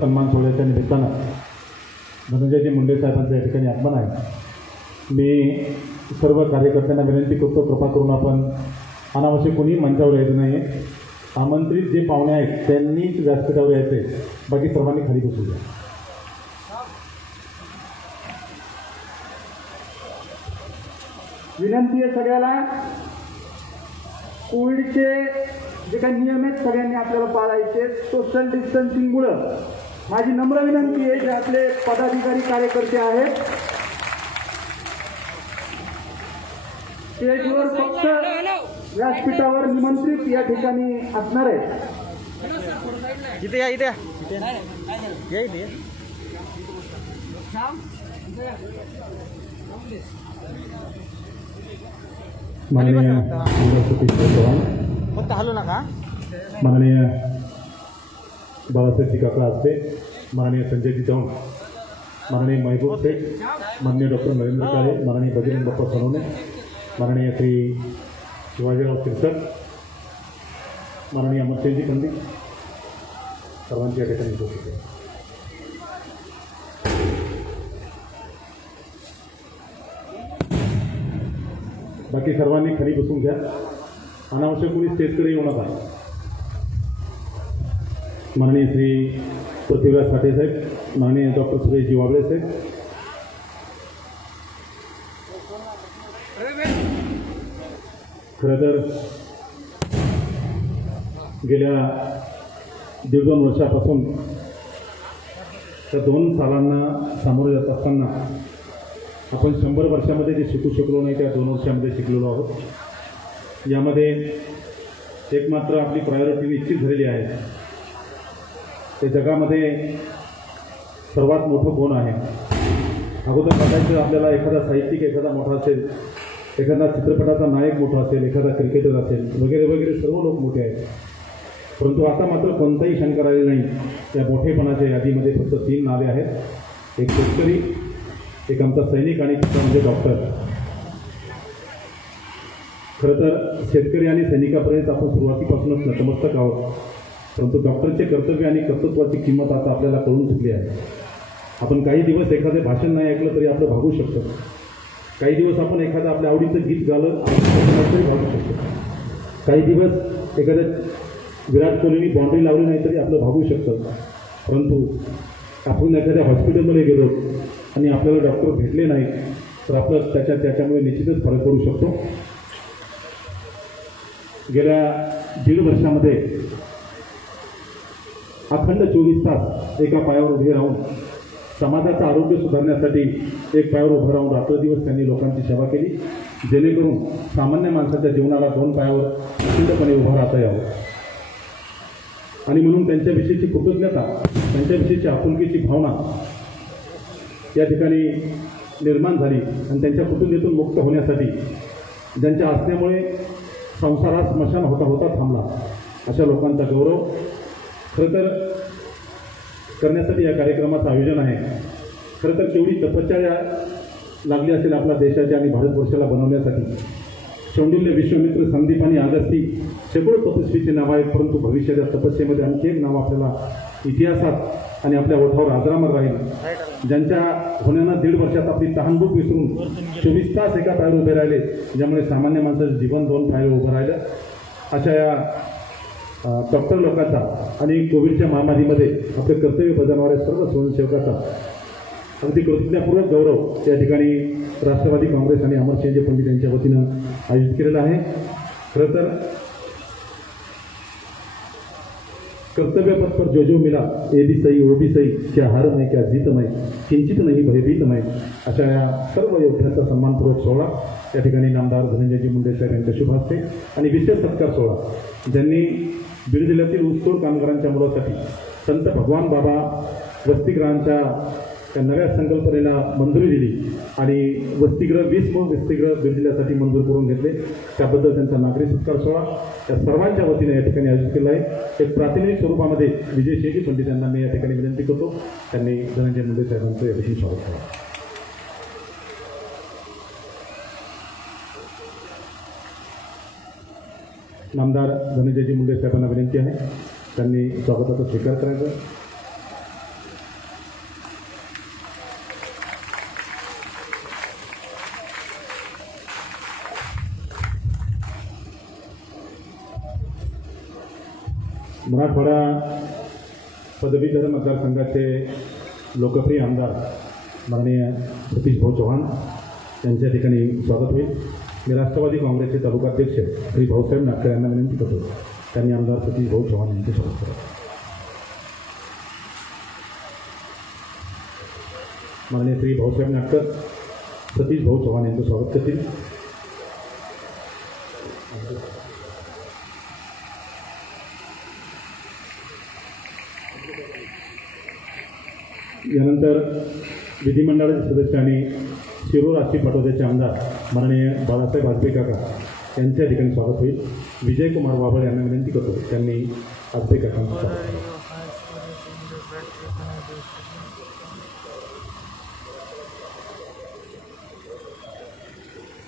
सन्मान सोहळ्याच्या निमित्तानं धनंजयजी मुंडे साहेबांचं या ठिकाणी आगमन आहे। मी सर्व कार्यकर्त्यांना विनंती करतो, कृपा करून आपण अनावश्यक कोणी मंचावर यायचं नाही आहे। आमंत्रित जे पाहुणे आहेत त्यांनीच व्यासपीठावर यायचे, बाकी सर्वांनी खाली बसू द्या। विनंती आहे सगळ्याला, कोविडचे जे काही नियम आहेत सगळ्यांनी आपल्याला पाळायचे। सोशल डिस्टन्सिंगमुळं माझी नम्र विनंती आहे, जे आपले पदाधिकारी कार्यकर्ते आहेत स्टेजवर फक्त व्यासपीठावर निमंत्रित या ठिकाणी असणार आहे। इथे या, इथे या, इथे माननीय सतीश चव्हाण, फक्त हलू नका। माननीय बाळासाहेबजी काका आस्ते, माननीय संजयजी चव्हाण, माननीय महबूब शेख, माननीय डॉक्टर नरेंद्र काळे, माननीय बजरंग बाप्पा सोनवणे, माननीय श्री शिवाजीराव शिरसट, माननीय अमरसिंहजी पंडित, सर्वांची या ठिकाणी उपस्थित आहे। बाकी सर्वांनी खाली बसून घ्या, अनावश्यक कोणी स्टेजकडे येऊ नका। माननीय श्री पृथ्वीराज साठे साहेब, माननीय डॉक्टर सुरेशजी वाबळे साहेब, खरं तर गेल्या 1.5-2 वर्षापासून त्या 2 सालांना सामोरे जात असताना आपण 100 वर्षामध्ये जे शिकू शकलो नाही त्या 2 वर्षामध्ये शिकलेलो आहोत। यामध्ये एक मात्र आपली प्रायोरिटी निश्चित झालेली आहे, ते जगामध्ये सर्वात मोठं कोण आहे। अगोदर बघायचं आपल्याला, एखादा साहित्यिक एखादा मोठा असेल, एखादा चित्रपटाचा नायक मोठा असेल, एखादा क्रिकेटर असेल, वगैरे वगैरे सर्व लोक मोठे आहेत। परंतु आता मात्र कोणताही शंका राहिलेला नाही। त्या मोठेपणाच्या यादीमध्ये फक्त 3 नावे आहेत, एक शेतकरी, एक आमचा सैनिक आणि तिसरा म्हणजे डॉक्टर। खरं तर शेतकरी आणि सैनिकापर्यंत आपण सुरुवातीपासूनच नतमस्तक आहोत, परंतु डॉक्टरचे कर्तव्य आणि कर्तृत्वाची किंमत आता आपल्याला कळून चुकली आहे। आपण काही दिवस एखादे भाषण नाही ऐकलं तरी आपलं भागू शकतं, काही दिवस आपण एखादं आपल्या आवडीचं गीत गालं तरी भागू शकतो, काही दिवस एखाद्या विराट कोहलीनी बाउंड्री लावली नाही तरी आपलं भागू शकतं। परंतु आपण एखाद्या हॉस्पिटलमध्ये गेलो आणि आपल्याला डॉक्टर भेटले नाही तर आपलं त्याच्यामुळे निश्चितच फरक पडू शकतो। गेल्या 1.5 वर्षामध्ये अखंड 24 तास एका पायावर उभे राहून समाजाचं आरोग्य सुधारण्यासाठी एक पायावर उभं राहून रात्रदिवस त्यांनी लोकांची सेवा केली, जेणेकरून सामान्य माणसाच्या जीवनाला 2 पायावर अखंडपणे उभं राहता यावं। आणि म्हणून त्यांच्याविषयीची कृतज्ञता, त्यांच्याविषयीची आपुलकीची भावना या ठिकाणी निर्माण झाली आणि त्यांच्या कुटुंबातून मुक्त होण्यासाठी, ज्यांच्या असण्यामुळे संसारात स्मशान होता होता थांबला, अशा लोकांचा गौरव खरं तर करण्यासाठी या कार्यक्रमाचं आयोजन आहे। खरं तर केवढी तपश्चर्या लागली असेल आपल्या देशाच्या आणि भारतवर्षाला बनवण्यासाठी। शौंडिल्य, विश्वामित्र, संदीप आणि अगस्ती शेकडो तपस्वीचे नाव आहेत, परंतु भविष्याच्या तपस्येमध्ये आणखी एक नाव आपल्याला इतिहासात आणि आपल्या ओठावर अजरामर राहील, ज्यांच्या होण्यानं 1.5 वर्षात आपली तहानभूक विसरून 24 तास एका पायावर उभे राहिले, ज्यामुळे सामान्य माणसाचं जीवन 2 पायावर उभं राहिलं। अशा या डॉक्टर लोकांचा आणि कोविडच्या महामारीमध्ये आपले कर्तव्य बजावणाऱ्या सर्व स्वयंसेवकाचा अगदी कृतज्ञतापूर्वक गौरव या ठिकाणी राष्ट्रवादी काँग्रेस आणि अमरसिंहजी पंडित यांच्या वतीनं आयोजित केलेला आहे। खरं तर कर्तव्य पथ पर जो जो मिला, ए भी सही ओ भी सही, क्या हार नाही क्या जीत नाही, किंचित नाही भयभीत नाही, अशा या सर्व योद्ध्यांचा सन्मानपूर्वक सोहळा या ठिकाणी नामदार धनंजयजी मुंडे साहेब यांच्या शुभ हस्ते आणि विशेष सत्कार सोहळा ज्यांनी बीड जिल्ह्यातील ऊसतोड कामगारांच्या मुलासाठी संत भगवान बाबा वसतिगृहांच्या त्या नव्या संकल्पनेला मंजुरी दिली आणि वसतिगृह 20 वसतिगृह बीड जिल्ह्यासाठी मंजूर करून घेतले, त्याबद्दल त्यांचा नागरी सत्कार सोहळा या सर्वांच्या वतीने या ठिकाणी आयोजित केला आहे। एक प्रातिनिधिक स्वरूपामध्ये विजय शेजी पंडित यांना मी या ठिकाणी विनंती करतो, त्यांनी धनंजय मुंडे साहेबांचं याविषयी स्वागत करावं। नामदार धनंजयजी मुंडे साहेबांना विनंती आहे, त्यांनी स्वागताचा स्वीकार करायचा। मराठवाडा पदवीधर मतदारसंघाचे लोकप्रिय आमदार माननीय सतीश भाऊ चव्हाण यांच्या ठिकाणी स्वागत होईल. मी राष्ट्रवादी काँग्रेसचे तालुकाध्यक्ष श्री भाऊसाहेब नाटकर यांना विनंती करतो त्यांनी आमदार सतीश भाऊ चव्हाण यांचे स्वागत करावे. माननीय श्री भाऊसाहेब नाटकर सतीश भाऊ चव्हाण यांचं स्वागत करतील. यानंतर विधिमंडळाचे सदस्य आणि शिरूर आष्टी पाटोद्याचे आमदार माननीय बाळासाहेब आजबे काका यांच्या ठिकाणी स्वागत होईल. विजयकुमार बाबळ यांना विनंती करतो त्यांनी आजबे काकांचं स्वागत करावे.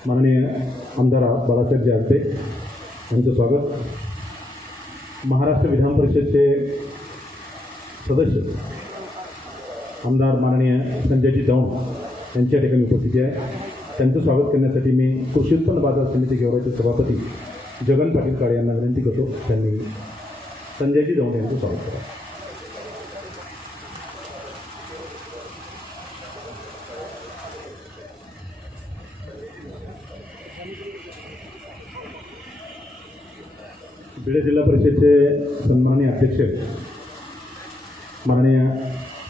माननीय आमदार बाळासाहेब आजबे यांचं स्वागत. महाराष्ट्र विधान परिषदेचे सदस्य आमदार माननीय संजयजी दौंड यांच्या ठिकाणी उपस्थिती आहे. त्यांचं स्वागत करण्यासाठी मी कृषी उत्पन्न बाजार समिती गेवराईचे सभापती जगन पाटील काळे यांना विनंती करतो त्यांनी संजयजी दौंड यांचं स्वागत करा. बीड जिल्हा परिषदेचे सन्माननीय अध्यक्ष माननीय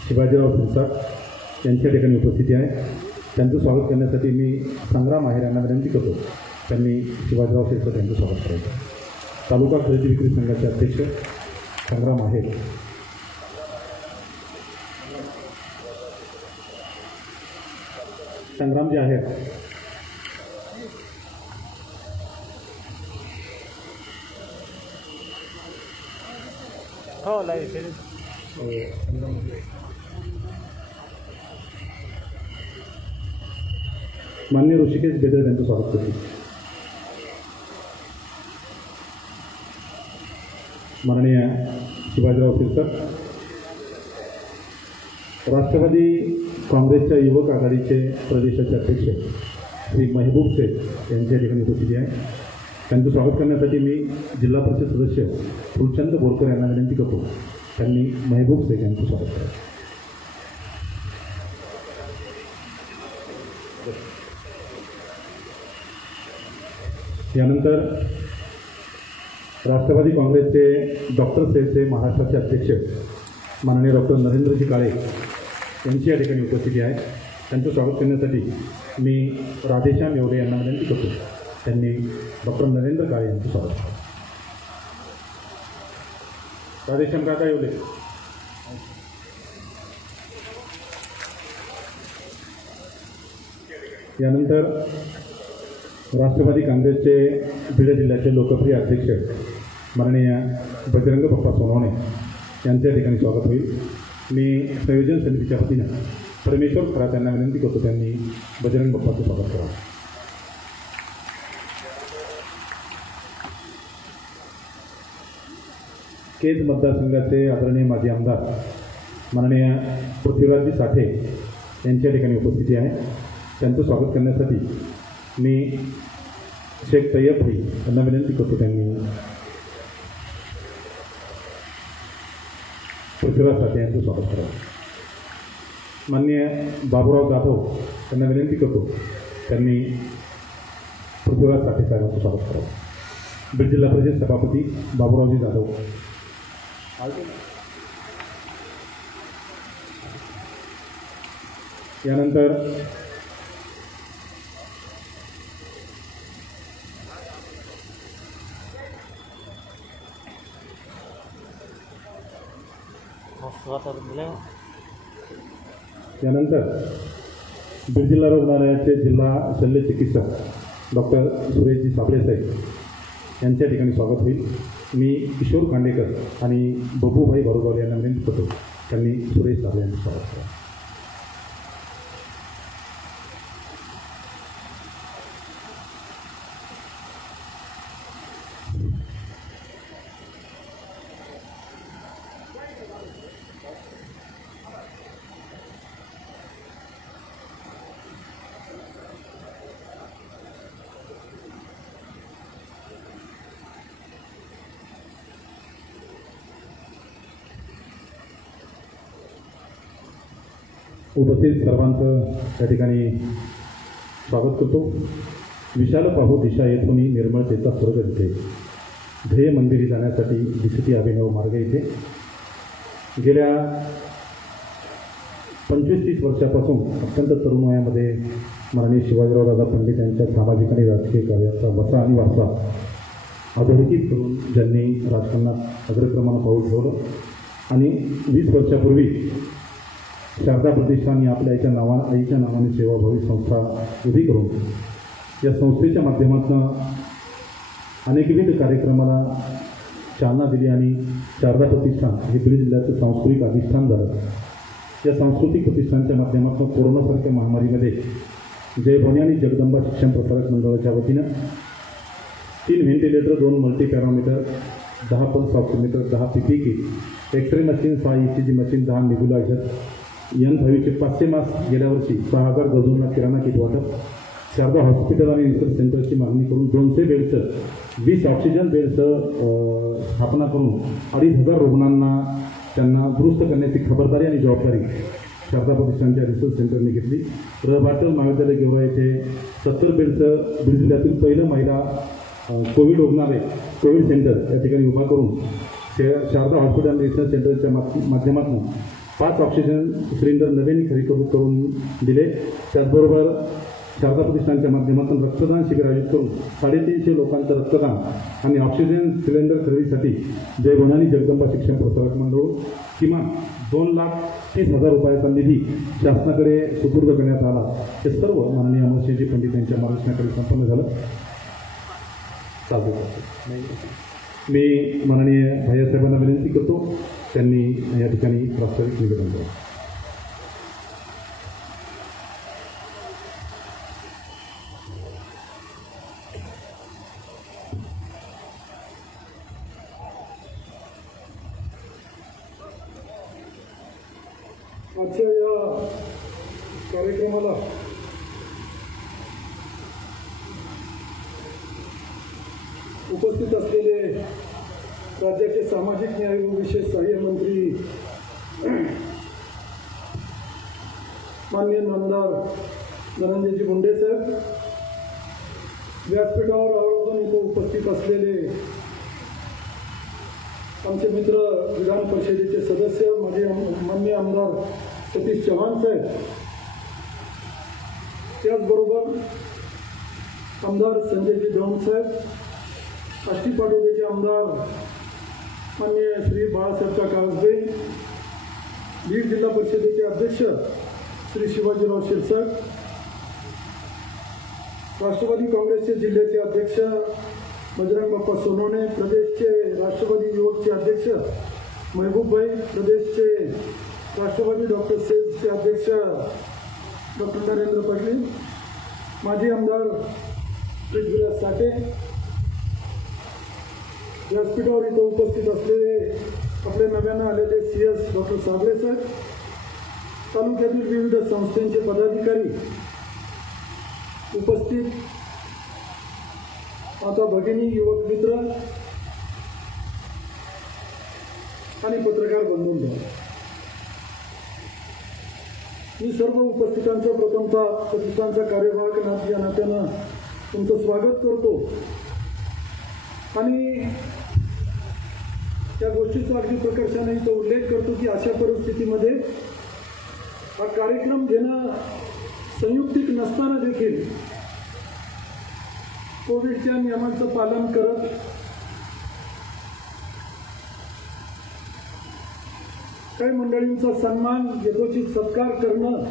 शिवाजीराव शिरसाट यांच्या ठिकाणी उपस्थिती आहे. त्यांचं स्वागत करण्यासाठी मी संग्राम आहेर यांना विनंती करतो त्यांनी शिवाजीराव शिरसाट यांचं स्वागत करायचं. तालुका खरेदी विक्री संघाचे अध्यक्ष संग्राम आहेर. संग्रामजी आहेर. हो लाईव्ह मान्य ऋषिकेश बेदर यांचं स्वागत करतो. माननीय शिवाजीराव शिरसाट. राष्ट्रवादी काँग्रेसच्या युवक आघाडीचे प्रदेशाचे अध्यक्ष श्री महबूब शेख यांच्या ठिकाणी उपस्थिती आहे. त्यांचं स्वागत करण्यासाठी मी जिल्हा परिषद सदस्य फुलचंद बोरकर यांना विनंती करतो त्यांनी महबूब शेख यांचं स्वागत करावं. यानंतर राष्ट्रवादी काँग्रेसचे डॉक्टर सेलचे महाराष्ट्राचे अध्यक्ष माननीय डॉक्टर नरेंद्रजी काळे यांची या ठिकाणी उपस्थिती आहे. त्यांचं स्वागत करण्यासाठी मी राधेश्याम येवले यांना विनंती करतो त्यांनी डॉक्टर नरेंद्र काळे यांचं स्वागत करावं. राधेश्याम काका येवले. यानंतर राष्ट्रवादी काँग्रेसचे बीड जिल्ह्याचे लोकप्रिय अध्यक्ष माननीय बजरंग बाप्पा सोनवणे यांच्या ठिकाणी स्वागत होईल. मी संयोजन समितीच्या वतीनं परमेश्वर खरात यांना विनंती करतो त्यांनी बजरंग बाप्पाचं स्वागत करावं. केज मतदारसंघाचे आदरणीय माजी आमदार माननीय पृथ्वीराजजी साठे यांच्या ठिकाणी उपस्थिती आहे. त्यांचं स्वागत करण्यासाठी मी शेख तय्यब भाई यांना विनंती करतो त्यांनी पृथ्वीराज साठे यांचं स्वागत करावं. माननीय बाबूराव जाधव यांना विनंती करतो त्यांनी पृथ्वीराज साठे साहेबांचं स्वागत करावं. बीड जिल्हा परिषद सभापती बाबूरावजी जाधव. यानंतर बीड जिल्हा रुग्णालयाचे जिल्हा शल्य चिकित्सक डॉक्टर सुरेशजी साबळे साहेब यांच्या ठिकाणी स्वागत होईल. मी किशोर खांडेकर आणि बबूभाई बरोगावले यांना विनंती करतो त्यांनी सुरेश साबळे यांचं स्वागत करा. उपस्थित सर्वांचं त्या ठिकाणी स्वागत करतो. विशाल पाहू दिशा येथून निर्मळतेचा स्वर्ग दिसे, ध्येय मंदिरी जाण्यासाठी दिसती अभिनव मार्ग इथे. गेल्या 25-30 वर्षापासून अत्यंत तरुण वयामध्ये माननीय शिवाजीरावदादा पंडित यांच्या सामाजिक आणि राजकीय कार्याचा वसा आणि वारसा अधोरेखित करून ज्यांनी राजकारणात अग्रक्रमानं पाऊल ठेवलं आणि 20 वर्षापूर्वी शारदा प्रतिष्ठान आपल्या आईच्या नावाने सेवाभावी संस्था उभी करून या संस्थेच्या माध्यमातून अनेकविध कार्यक्रमाला चालना दिली आणि शारदा प्रतिष्ठान हे बीड जिल्ह्याचं सांस्कृतिक अधिष्ठान झालं. या सांस्कृतिक प्रतिष्ठानच्या माध्यमातून कोरोनासारख्या महामारीमध्ये जयभवानी आणि जगदंबा शिक्षण प्रसारक मंडळाच्या वतीनं 3 ventilator, 2 multiparameter, 10 pulse oximeter, 10 PPE kit, x ray machine, 6 ECG machine, 10 nebuliser, N5चे 500 मास्क, गेल्या वर्षी 6000 गरजूंना किराणा किट वाटप, शारदा हॉस्पिटल आणि रिसर्च सेंटरची मागणी करून 200 बेडचं 20 ऑक्सिजन बेडचं स्थापना करून 2500 रुग्णांना त्यांना दुरुस्त करण्याची खबरदारी आणि जबाबदारी शारदा प्रतिष्ठानच्या रिसर्च सेंटरने घेतली. पाटील महाविद्यालय गेवराईचे 70 बेडचं बीड जिल्ह्यातील पहिलं महिला कोविड रुग्णालय, कोविड सेंटर या ठिकाणी उभा करून शारदा हॉस्पिटल आणि रिसर्च सेंटरच्या माध्यमातून 5 ऑक्सिजन सिलेंडर नव्याने खरेदी करून दिले. त्याचबरोबर शारदा प्रतिष्ठानच्या माध्यमातून रक्तदान शिबिर आयोजित करून 350 लोकांचं रक्तदान आणि ऑक्सिजन सिलेंडर खरेदीसाठी जयभवानी जगदंबा शिक्षण प्रसारक मंडळ किमान 2,30,000 रुपयाचा निधी शासनाकडे सुपूर्द करण्यात आला. हे सर्व माननीय अमरसिंहजी पंडित यांच्या मार्गदर्शनाखाली संपन्न झालं. मी माननीय भैयासाहेबांना विनंती करतो, त्यांनी या ठिकाणी प्रास्ताविक निवेदन द्यावं. आजच्या या कार्यक्रमाला उपस्थित असलेले राज्याचे सामाजिक न्याय व विशेष सहाय्य मंत्री माननीय नामदार धनंजयजी मुंडे साहेब, व्यासपीठावर आवर्जून इथं उपस्थित असलेले आमचे मित्र विधान परिषदेचे सदस्य माननीय आमदार सतीश चव्हाण साहेब, त्याचबरोबर आमदार संजयजी दौंड साहेब, आष्टी पाटोदेचे आमदार माननीय श्री बाळासाहेब काळसबे, बीड जिल्हा परिषदेचे अध्यक्ष श्री शिवाजीराव शिरसाट, राष्ट्रवादी काँग्रेसचे जिल्ह्याचे अध्यक्ष बजरंग बाप्पा सोनवणे, प्रदेशचे राष्ट्रवादी युवकचे अध्यक्ष महबूबभाई, प्रदेशचे राष्ट्रवादी डॉक्टर सेल्सचे अध्यक्ष डॉक्टर नरेंद्र पाटील, माजी आमदार पृथ्वीराज साठे, व्यासपीठावर इथं उपस्थित असलेले आपले नव्यानं आलेले CS डॉक्टर साबळे साहेब, तालुक्यातील विविध संस्थांचे पदाधिकारी उपस्थित, आता भगिनी, युवक मित्र आणि पत्रकार बंधूंनो, मी सर्व उपस्थितांचं प्रथमतः प्रतिष्ठानचा कार्यवाहक या नात्यानं तुमचं स्वागत करतो आणि त्या गोष्टीचा अगदी प्रकर्षाने इथं उल्लेख करतो की अशा परिस्थितीमध्ये हा कार्यक्रम घेणं संयुक्तिक नसताना देखील कोविडच्या नियमांचं पालन करत काही मंडळींचा सन्मान, यथोचित सत्कार करणं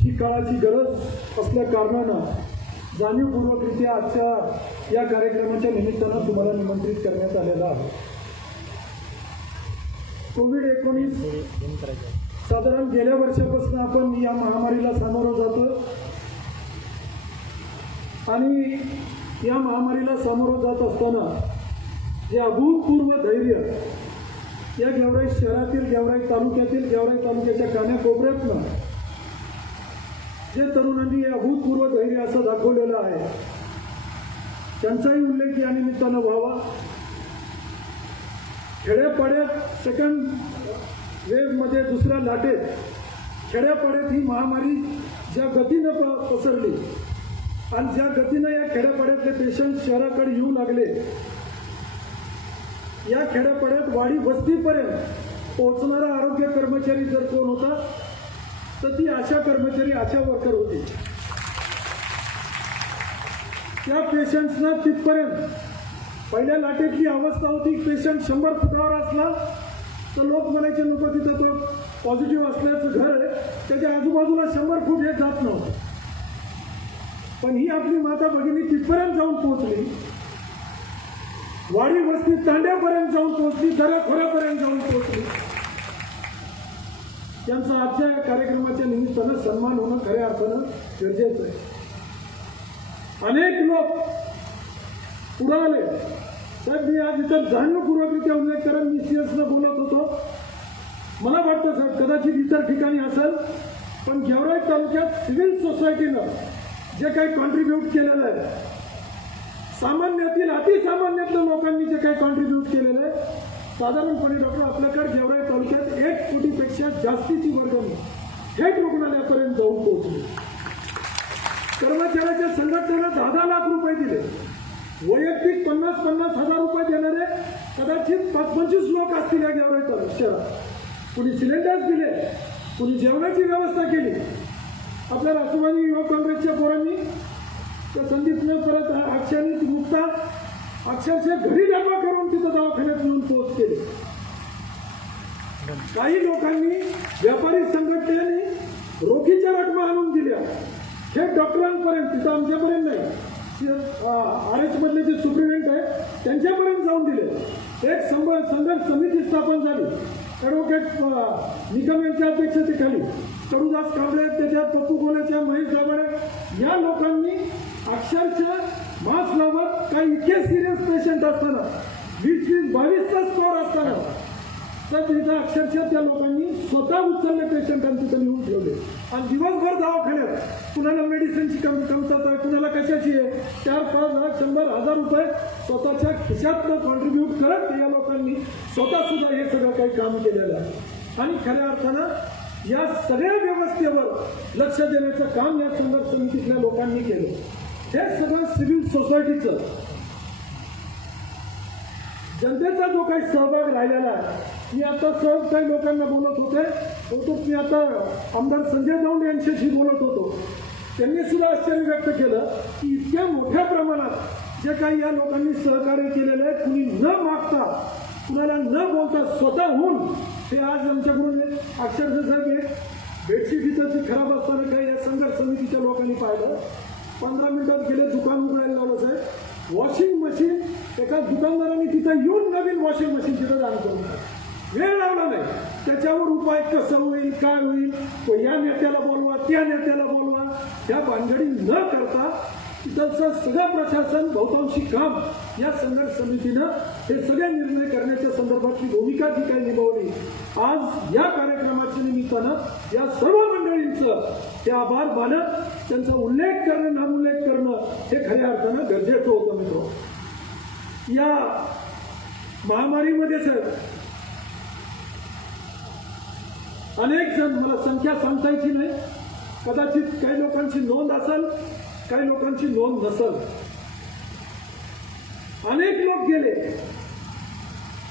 ही काळाची गरज असल्या कारणानं जाणीवपूर्वकरित्या आजच्या या कार्यक्रमाच्या निमित्तानं तुम्हाला निमंत्रित करण्यात आलेलं आहे. कोविड-19 साधारण गेल्या वर्षापासून आपण या महामारीला सामोरं जातो आणि या महामारीला सामोरं जात असताना जे अभूतपूर्व धैर्य या गेवराई शहरातील, गेवराई तालुक्याच्या कानाकोपऱ्यातनं जे तरुणांनी अभूतपूर्व धैर्य असं दाखवलेलं आहे, त्यांचाही उल्लेख या निमित्तानं व्हावा. खेड्यापाड्यात सेकंड वेव्हमध्ये दुसऱ्या लाटेत खेड्यापाड्यात ही महामारी ज्या गतीनं पसरली आणि ज्या गतीनं या खेड्यापाड्यातले पेशंट शहराकडे येऊ लागले, या खेड्यापाड्यात वाडी वस्तीपर्यंत पोहोचणारा आरोग्य कर्मचारी जर कोण होता तर ती आशा कर्मचारी, आशा वर्कर होती. त्या पेशंट्सना तिथपर्यंत पहिल्या लाटेतली अवस्था होती, पेशंट 100 फुटावर असला तर लोक म्हणायचे नको, तिथं तो पॉझिटिव्ह असल्याचं घर आहे, त्याच्या आजूबाजूला 100 फूट हे जात नव्हतं. पण ही आपली माता भगिनी तिथपर्यंत जाऊन पोहोचली, वाडी वस्ती तांड्यापर्यंत जाऊन पोहोचली, दराखोऱ्यापर्यंत जाऊन पोहोचली. त्यांचा आजच्या या कार्यक्रमाच्या निमित्तानं सन्मान होणं खऱ्या अर्थानं गरजेचं आहे. अनेक लोक पुढे आले. साहेब, मी आज इथं जाणीवपूर्वकरित्या उल्लेख करेन, मी सीएसनं बोलत होतो. मला वाटतं साहेब कदाचित इतर ठिकाणी असेल, पण गेवराई तालुक्यात सिव्हिल सोसायटीनं जे काही कॉन्ट्रीब्यूट केलेलं आहे, सामान्यातील अतिसामान्यातल्या लोकांनी जे काही कॉन्ट्रीब्यूट केलेलं आहे, साधारणपणे डॉक्टर आपल्याकडे गेवराई तालुक्यात 1 कोटीपेक्षा जास्तीची वर्गणी थेट रुग्णालयापर्यंत जाऊन पोहोचली. कर्मचाऱ्याच्या संघटनेनं 10 लाख रुपये दिले. वैयक्तिक 50-50 हजार रुपये देणारे कदाचित 25 लोक असतील या गेवराई तालुक्यात. कुणी सिलेंडर्स दिले, कुणी जेवणाची व्यवस्था केली. आपल्या राष्ट्रवादी युवक काँग्रेसच्या पोरांनी त्या संदीपनं परत अक्षांनी मुक्ता अक्षरशः घरी डबा करून तिथं दवाखान्यात येऊन पोहोच केले. काही लोकांनी, व्यापारी संघटनेने रोखीच्या रकमा आणून दिल्या थेट डॉक्टरांपर्यंत, तिथं आमच्यापर्यंत नाही, RH मधले जे सुप्रिटेंडेंट आहे त्यांच्यापर्यंत जाऊन दिले. एक संघर्ष समिती स्थापन झाली, ॲडव्होकेट निकम यांच्या अध्यक्षतेखाली. कडुदास कांबळे, त्याच्यात पप्पू गोलेच्या, महेश दाभाडे या लोकांनी अक्षरशः मास्क लावत, काही इतके सिरियस पेशंट असताना 20-22चा स्कोअर असताना तर तिथं अक्षरशः त्या लोकांनी स्वतः उचलले पेशंटांना तिथं लिहून ठेवले. आणि दिवसभर दवाखान्यात कुणाला मेडिसिनची कमतरता आहे, कुणाला कशाची आहे, 4-5 लाख 100,000 रुपये स्वतःच्या खिशातनं कॉन्ट्रीब्यूट करत या लोकांनी स्वतः सुद्धा हे सगळं काही काम केलेलं आहे. आणि खऱ्या अर्थानं या सगळ्या व्यवस्थेवर लक्ष देण्याचं काम या संदर्भ समितीतल्या लोकांनी केलं. हे सगळं सिव्हिल सोसायटीचं, जनतेचा जो काही सहभाग राहिलेला आहे. मी आता सहज काही लोकांना बोलत होतो, मी आता आमदार संजय दौंड यांच्याशी बोलत होतो. त्यांनी सुद्धा आश्चर्य व्यक्त केलं की इतक्या मोठ्या प्रमाणात जे काही या लोकांनी सहकार्य केलेलं आहे, कुणी न मागता, कुणाला न बोलता स्वतःहून हे आज आमच्याकडून अक्षरशः साहेब बेडशीट इथं खराब असताना काही या संघर्ष समितीच्या लोकांनी पाहिलं. 15 मिनिटात गेले, दुकान उघडायला लावलं साहेब. वॉशिंग मशीन एका दुकानदारांनी तिथं येऊन नवीन वॉशिंग मशीन तिथं दान करून वेळ लावला नाही. त्याच्यावर उपाय कसं होईल, काय होईल, तो या नेत्याला बोलवा, त्या नेत्याला बोलवा, त्या भानगडी न करता तिथलचं सगळं प्रशासन, बहुतांशी काम या संघर्ष समितीनं हे सगळे निर्णय करण्याच्या संदर्भातली भूमिका जी काही निभावली. आज या कार्यक्रमाच्या निमित्तानं या सर्व मंडळींचं ते आभार मानत त्यांचा उल्लेख करणं, नामोल्लेख करणं हे खऱ्या अर्थानं गरजेचं होतं. मित्र, या महामारीमध्ये सर अनेक जण, मला संख्या सांगता यायची नाही, कदाचित काही लोकांची नोंद असेल, काही लोकांची नोंद नसेल, अनेक लोक गेले,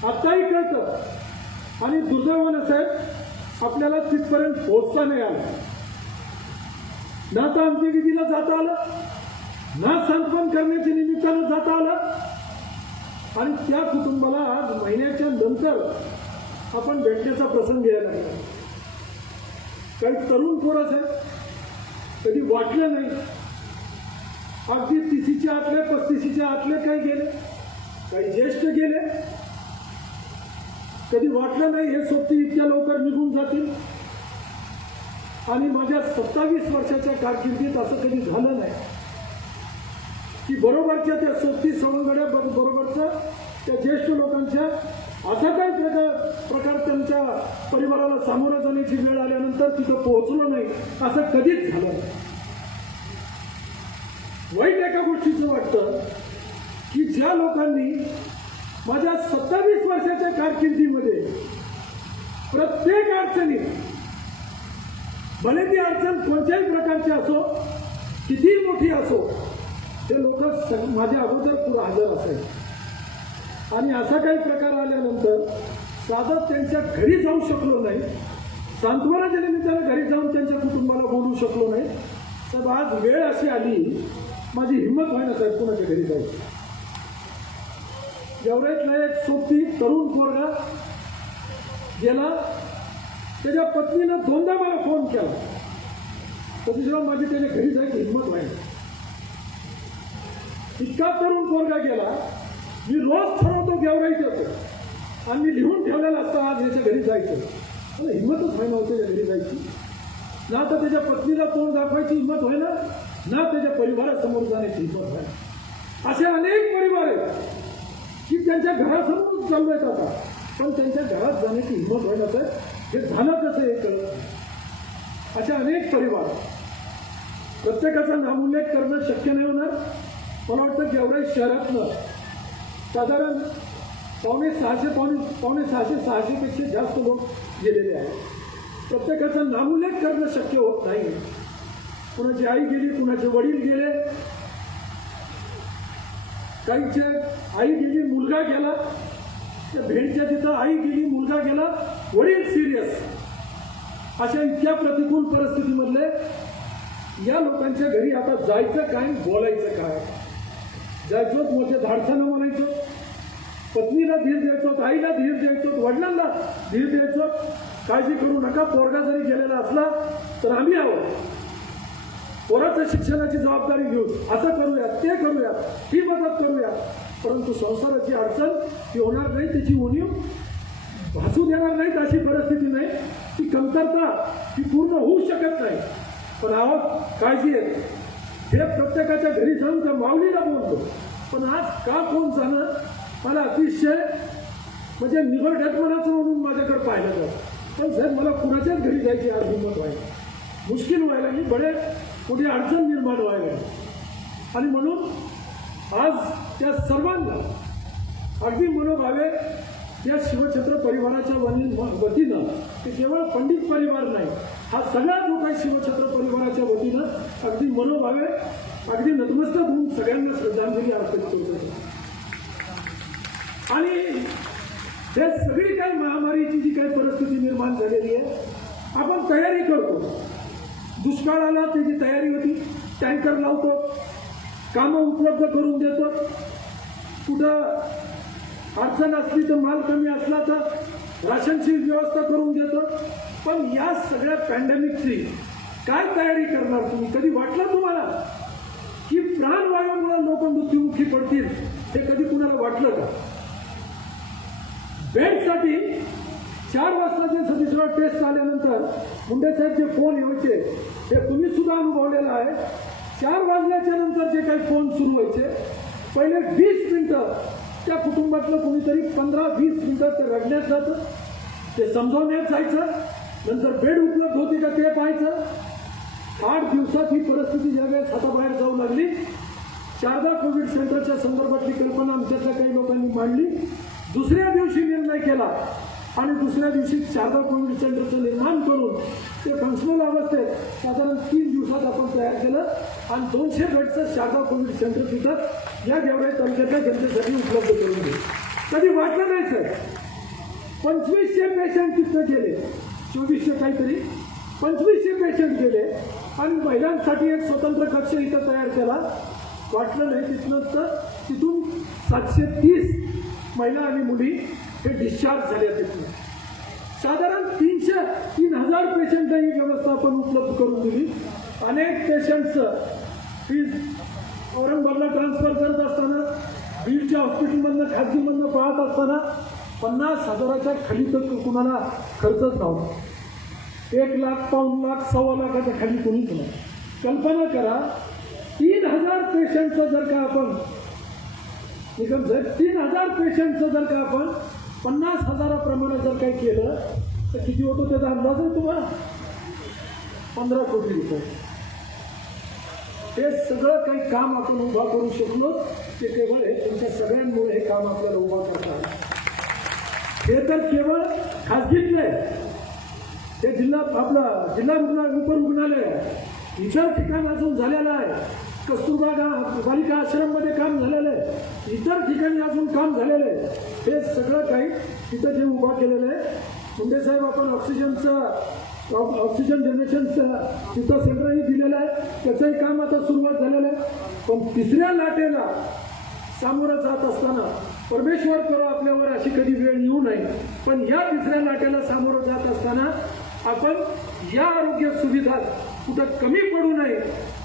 आत्ताही कळतं. आणि दुर्दैवानं साहेब आपल्याला तिथपर्यंत पोहोचता नाही आलं. ना तर अंत्यविधीला जाता आलं, ना सांत्वन करण्याच्या निमित्तानं जाता आलं. आणि त्या कुटुंबाला आज महिन्याच्या नंतर आपण भेटण्याचा प्रसंग यायला लागला. काही तरुण पोरं साहेब कधी वाटलं नाही, अगदी 30च्या आतले, 35च्या आतले काही गेले, काही ज्येष्ठ गेले. कधी वाटलं नाही हे सोबती इतक्या लवकर निघून जातील. आणि माझ्या 27 वर्षाच्या कारकिर्दीत असं कधी झालं नाही की बरोबरच्या त्या सोबती सवंगड्या बरोबरच्या त्या ज्येष्ठ लोकांच्या असा काही प्रकार त्यांच्या परिवाराला सामोरं जाण्याची वेळ आल्यानंतर तिथं पोहोचलो नाही, असं कधीच झालं नाही. वाईट एका गोष्टीचं वाटतं की ज्या लोकांनी माझ्या 27 वर्षाच्या कारकिर्दीमध्ये प्रत्येक अडचणीत, भले ती अडचण कोणत्याही प्रकारची असो, किती मोठी असो, ते लोक माझ्या अगोदर पुढे हजर असायचे. आणि असा काही प्रकार आल्यानंतर साधं त्यांच्या घरी जाऊ शकलो नाही, सांत्वना दिल्यानिमित्तानं घरी जाऊन त्यांच्या कुटुंबाला बोलू शकलो नाही. तर आज वेळ अशी आली, माझी हिंमत व्हायला साहेब कुणाच्या घरी जायची. एवढ्यातला एक सोबती तरुण पोरगा गेला, त्याच्या पत्नीनं दोनदा मला फोन केला, तर दुसरा माझी त्याच्या घरी जायची हिंमत व्हायला. इतका तरुण पोरगा गेला, मी रोज ठरवतो गेवरायचं होतं आणि मी लिहून ठेवलेला असता आज याच्या घरी जायचं. मला हिंमतच व्हायला होती त्याच्या घरी जायची. ना तर त्याच्या पत्नीला तोंड दाखवायची हिंमत व्हायला, ना त्याच्या परिवारासमोर जाण्याची हिंमत व्हायला. असे अनेक परिवार आहेत की त्यांच्या घरासमोर चालवायचं आता, पण त्यांच्या घरात जाण्याची हिंमत व्हायला तर हे झालं कसं हे कळत नाही. असे अनेक परिवार, प्रत्येकाचा नामोल्लेख करणं शक्य नाही होणार. मला वाटतं गेवराई शहरातनं साधारण पावणे सहाशे पेक्षा जास्त लोक गेलेले आहेत. प्रत्येकाचा नामोल्लेख करणं शक्य होत नाही. कुणाची आई गेली, कुणाचे वडील गेले, काहीचे आई गेली, मुलगा गेला. त्या भेंडच्या तिथं आई गेली, मुलगा गेला, वडील सिरियस. अशा इतक्या प्रतिकूल परिस्थितीमधले या लोकांच्या घरी आता जायचं काय, बोलायचं काय. जायचो मोठ्या धाडसानं म्हणायचो, पत्नीला धीर द्यायचो, आईला धीर द्यायचो, वडिलांना धीर द्यायचो. काळजी करू नका, पोरगा जरी गेलेला असला तर आम्ही आहोत, पोराच्या शिक्षणाची जबाबदारी घेऊ, असं करूया, ते करूया, ही मदत करूया. परंतु संसाराची अडचण ती होणार नाही, त्याची उणीव भासू देणार नाहीत अशी परिस्थिती नाही. ती कमतरता ती पूर्ण होऊ शकत नाही. पण आहोत काळजी आहे, हे प्रत्येकाच्या घरी जाऊन त्या माऊलीला बोलतो. पण आज का कोण जाणं, मला अतिशय म्हणजे निवडणुकीचं म्हणून माझ्याकडे पाहिलं जातं. पण साहेब मला कुणाच्याच घरी जायची आज हिंमत व्हायला, मुश्किल व्हायला लागली, बडे मोठी अडचण निर्माण व्हायला लागली. आणि म्हणून आज त्या सर्वांना अगदी मनोभावे या शिवछत्र परिवाराच्या वतीनं, ते केवळ पंडित परिवार नाही, हा सगळा जो काही शिवछत्र परिवाराच्या वतीनं अगदी मनोभावे अगदी नतमस्तक होऊन सगळ्यांना श्रद्धांजली अर्पित करतो. आणि हे सगळी काही महामारीची जी काही परिस्थिती निर्माण झालेली आहे, आपण तयारी करतो. दुष्काळाला त्याची तयारी होती, टँकर लावतो, कामं उपलब्ध करून देतो. कुठं अडचण असली तर माल कमी असला तर राशनची व्यवस्था करून देतो. पण या सगळ्या पॅन्डेमिकची काय तयारी करणार तुम्ही? कधी वाटलं तुम्हाला की प्राणवायूमुळे लोक मृत्युमुखी पडतील? हे कधी कुणाला वाटलं का? बेडसाठी 4 वाजताचे सदस्यला टेस्ट आल्यानंतर मुंडेसाहेब जे फोन यायचे हे तुम्ही सुद्धा अनुभवलेलं आहे. 4 वाजल्याच्या नंतर जे काही फोन सुरू व्हायचे, पहिले 20 मिनिटं त्या कुटुंबातलं कोणीतरी 15-20 मिनिटं ते रडण्यात जातं, ते समजावण्यात जायचं, नंतर बेड उपलब्ध होते का ते पाहायचं. 8 दिवसात ही परिस्थिती ज्यावेळेस हाताबाहेर जाऊ लागली, शारदा कोविड सेंटरच्या संदर्भातली कल्पना आमच्यातल्या काही लोकांनी मांडली. दुसऱ्या दिवशी निर्णय केला आणि दुसऱ्या दिवशी शारदा कोविड सेंटरचं निर्माण करून ते फंक्शनल अवस्थेत साधारण 3 दिवसात आपण तयार केलं आणि 200 बेडचं शारदा कोविड सेंटर तिथं या गेवराई तालुक्यातल्या जनतेसाठी उपलब्ध करून दिलं. कधी वाटलं नाही सर. 2500 पेशंट तिथं गेले, 2400 काहीतरी 2500 पेशंट गेले आणि महिलांसाठी एक स्वतंत्र कक्ष इथं तयार केला. वाटलं नाही तिथनं तर तिथून 730 महिला आणि मुली हे डिस्चार्ज झाल्या. तिथून साधारण 3,000 पेशंटला ही व्यवस्था आपण उपलब्ध करून दिली. अनेक पेशंटचं फीज औरंगाबादला ट्रान्सफर करत असताना, बीडच्या हॉस्पिटलमधनं खाजगीमधनं पाहत असताना 50,000च्या खाली तर कुणाला खर्चच नव्हता. 1 लाख, पाऊण लाख, 1.25 लाखाच्या खाली कोणीच नाही. कल्पना करा, 3,000 पेशंटचं जर का आपण 3,000 पेशंटचं जर का आपण 50,000 जर काही केलं तर किती होतो त्याचा अंदाज आहे तुम्हाला? 15 कोटी रुपये. हे सगळं काही काम आपण उभा करू शकलो ते केवळ हे तुमच्या सगळ्यांमुळे हे काम आपल्याला उभा करता आलं. हे तर केवळ खासगीतले, हे जिल्हा उपरुग्णालय इतर ठिकाण अजून झालेलं आहे, कस्तुरबा बालिका आश्रममध्ये काम झालेलं आहे, इतर ठिकाणी अजून काम झालेलं आहे. हे सगळं काही तिथं जे उभा केलेलं आहे. मुंडे साहेब, आपण ऑक्सिजन जनरेशनचं तिथं सेंटरही दिलेलं आहे, त्याचंही काम आता सुरुवात झालेलं आहे. पण तिसऱ्या लाटेला सामोरं जात असताना परमेश्वर करो आपल्यावर अशी कधी वेळ येऊ नये, पण या तिसऱ्या लाटेला सामोरं जात असताना आपण या आरोग्य सुविधा कुठं कमी पडू नये